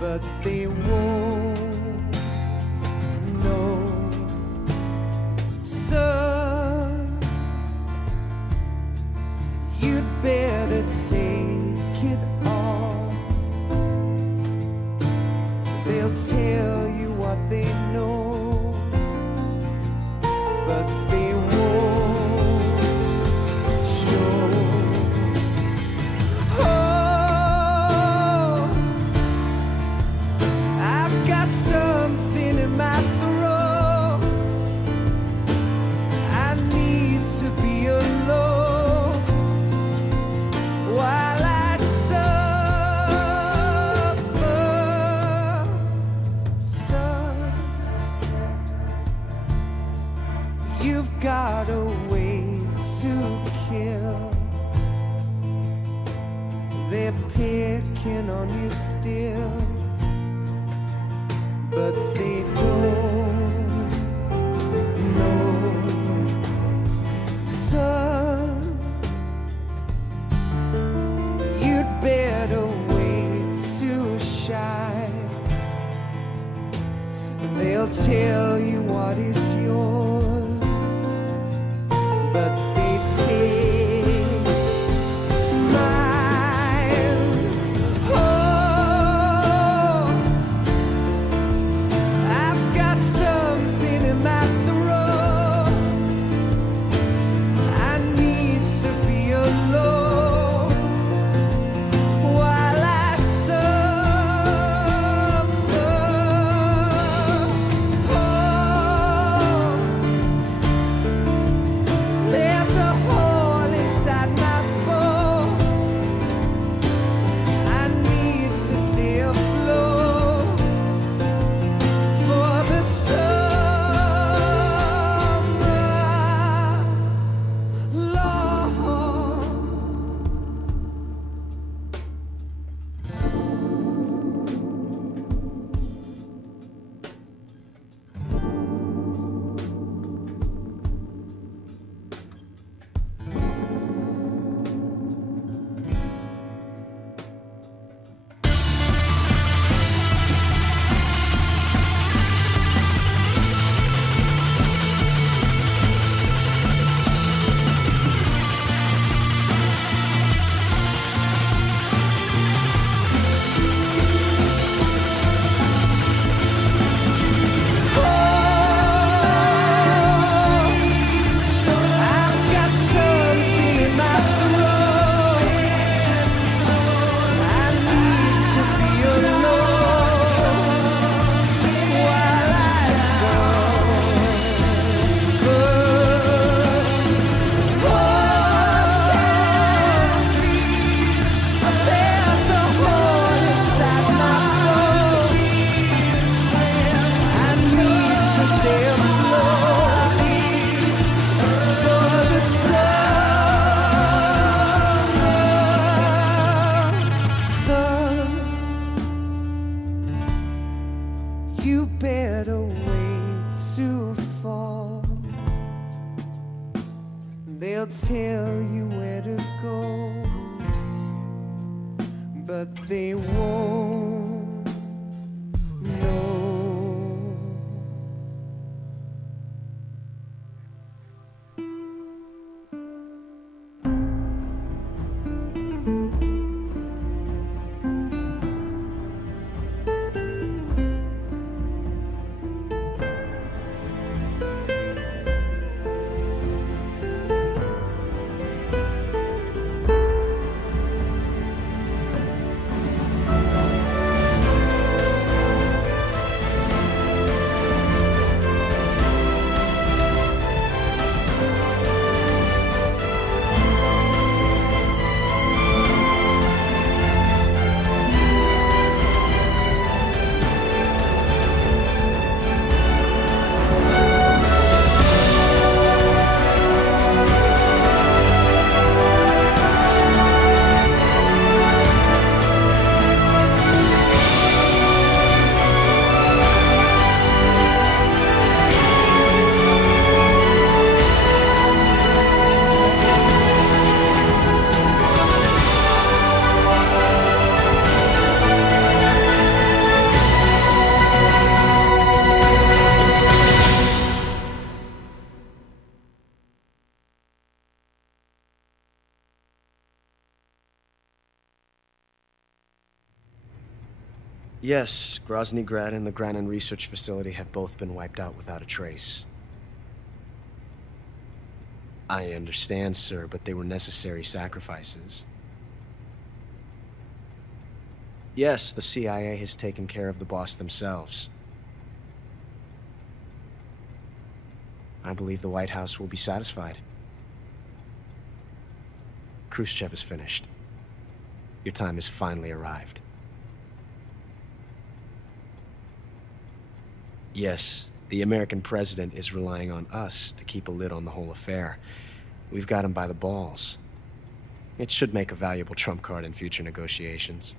but they won't know. Son, you'd better take it all. They'll tell you what they know, but they won't show. Oh, I've got something in my throat. I need to be alone while I suffer. Son, you've got a way to kill. They're picking on you still, but they don't know. Son, you'd better wait to shine. They'll tell you what is yours, but they take mine. Oh, I've got something in my throat. I need to be alone while I suffer. Oh, there's a hole inside my bone. I need to stay afloat for the summer, Lord. I've got something in my throat. I need to be alone while I suffer. Oh, there's a hole inside my bone. I need to stay afloat for the summer. Son, you better wait to fall. They'll tell you where to go, but they won't know. Yes, Grozny Grad and the Granin Research Facility have both been wiped out without a trace. I understand, sir, but they were necessary sacrifices. Yes, the CIA has taken care of the boss themselves. I believe the White House will be satisfied. Khrushchev is finished. Your time has finally arrived. Yes, the American president is relying on us to keep a lid on the whole affair. We've got him by the balls. It should make a valuable trump card in future negotiations.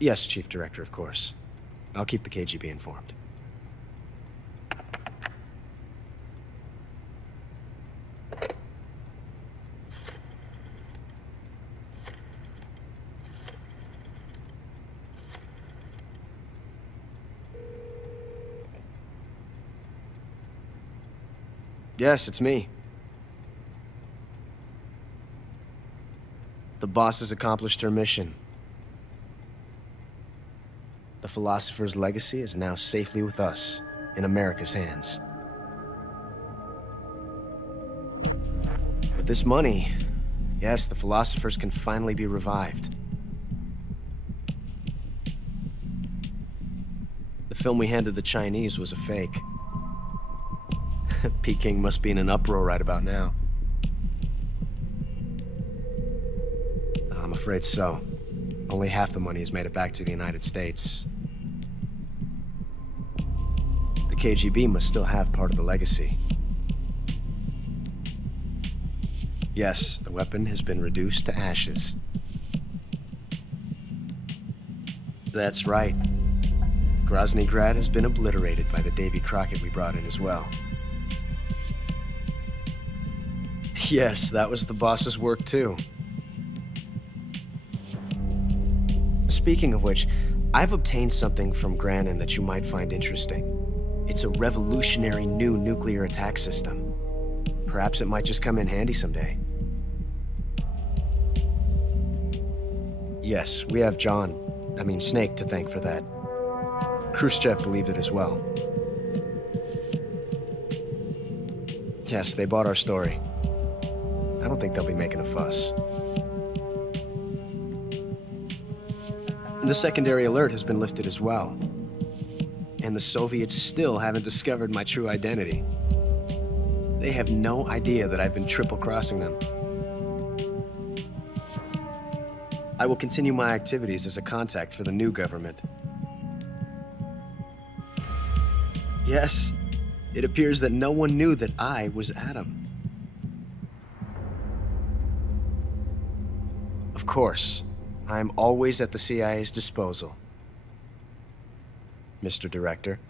Yes, Chief Director, of course. I'll keep the KGB informed. Yes, it's me. The boss has accomplished her mission. The philosopher's legacy is now safely with us, in America's hands. With this money, yes, the philosophers can finally be revived. The film we handed the Chinese was a fake. Peking must be in an uproar right about now. I'm afraid so. Only half the money has made it back to the United States. The KGB must still have part of the legacy. Yes, the weapon has been reduced to ashes. That's right. Grozny Grad has been obliterated by the Davy Crockett we brought in as well. Yes, that was the boss's work too. Speaking of which, I've obtained something from Granin that you might find interesting. It's a revolutionary new nuclear attack system. Perhaps it might just come in handy someday. Yes, we have Snake to thank for that. Khrushchev believed it as well. Yes, they bought our story. I don't think they'll be making a fuss. The secondary alert has been lifted as well. And the Soviets still haven't discovered my true identity. They have no idea that I've been triple-crossing them. I will continue my activities as a contact for the new government. Yes, it appears that no one knew that I was Adam. Of course, I'm always at the CIA's disposal, Mr. Director.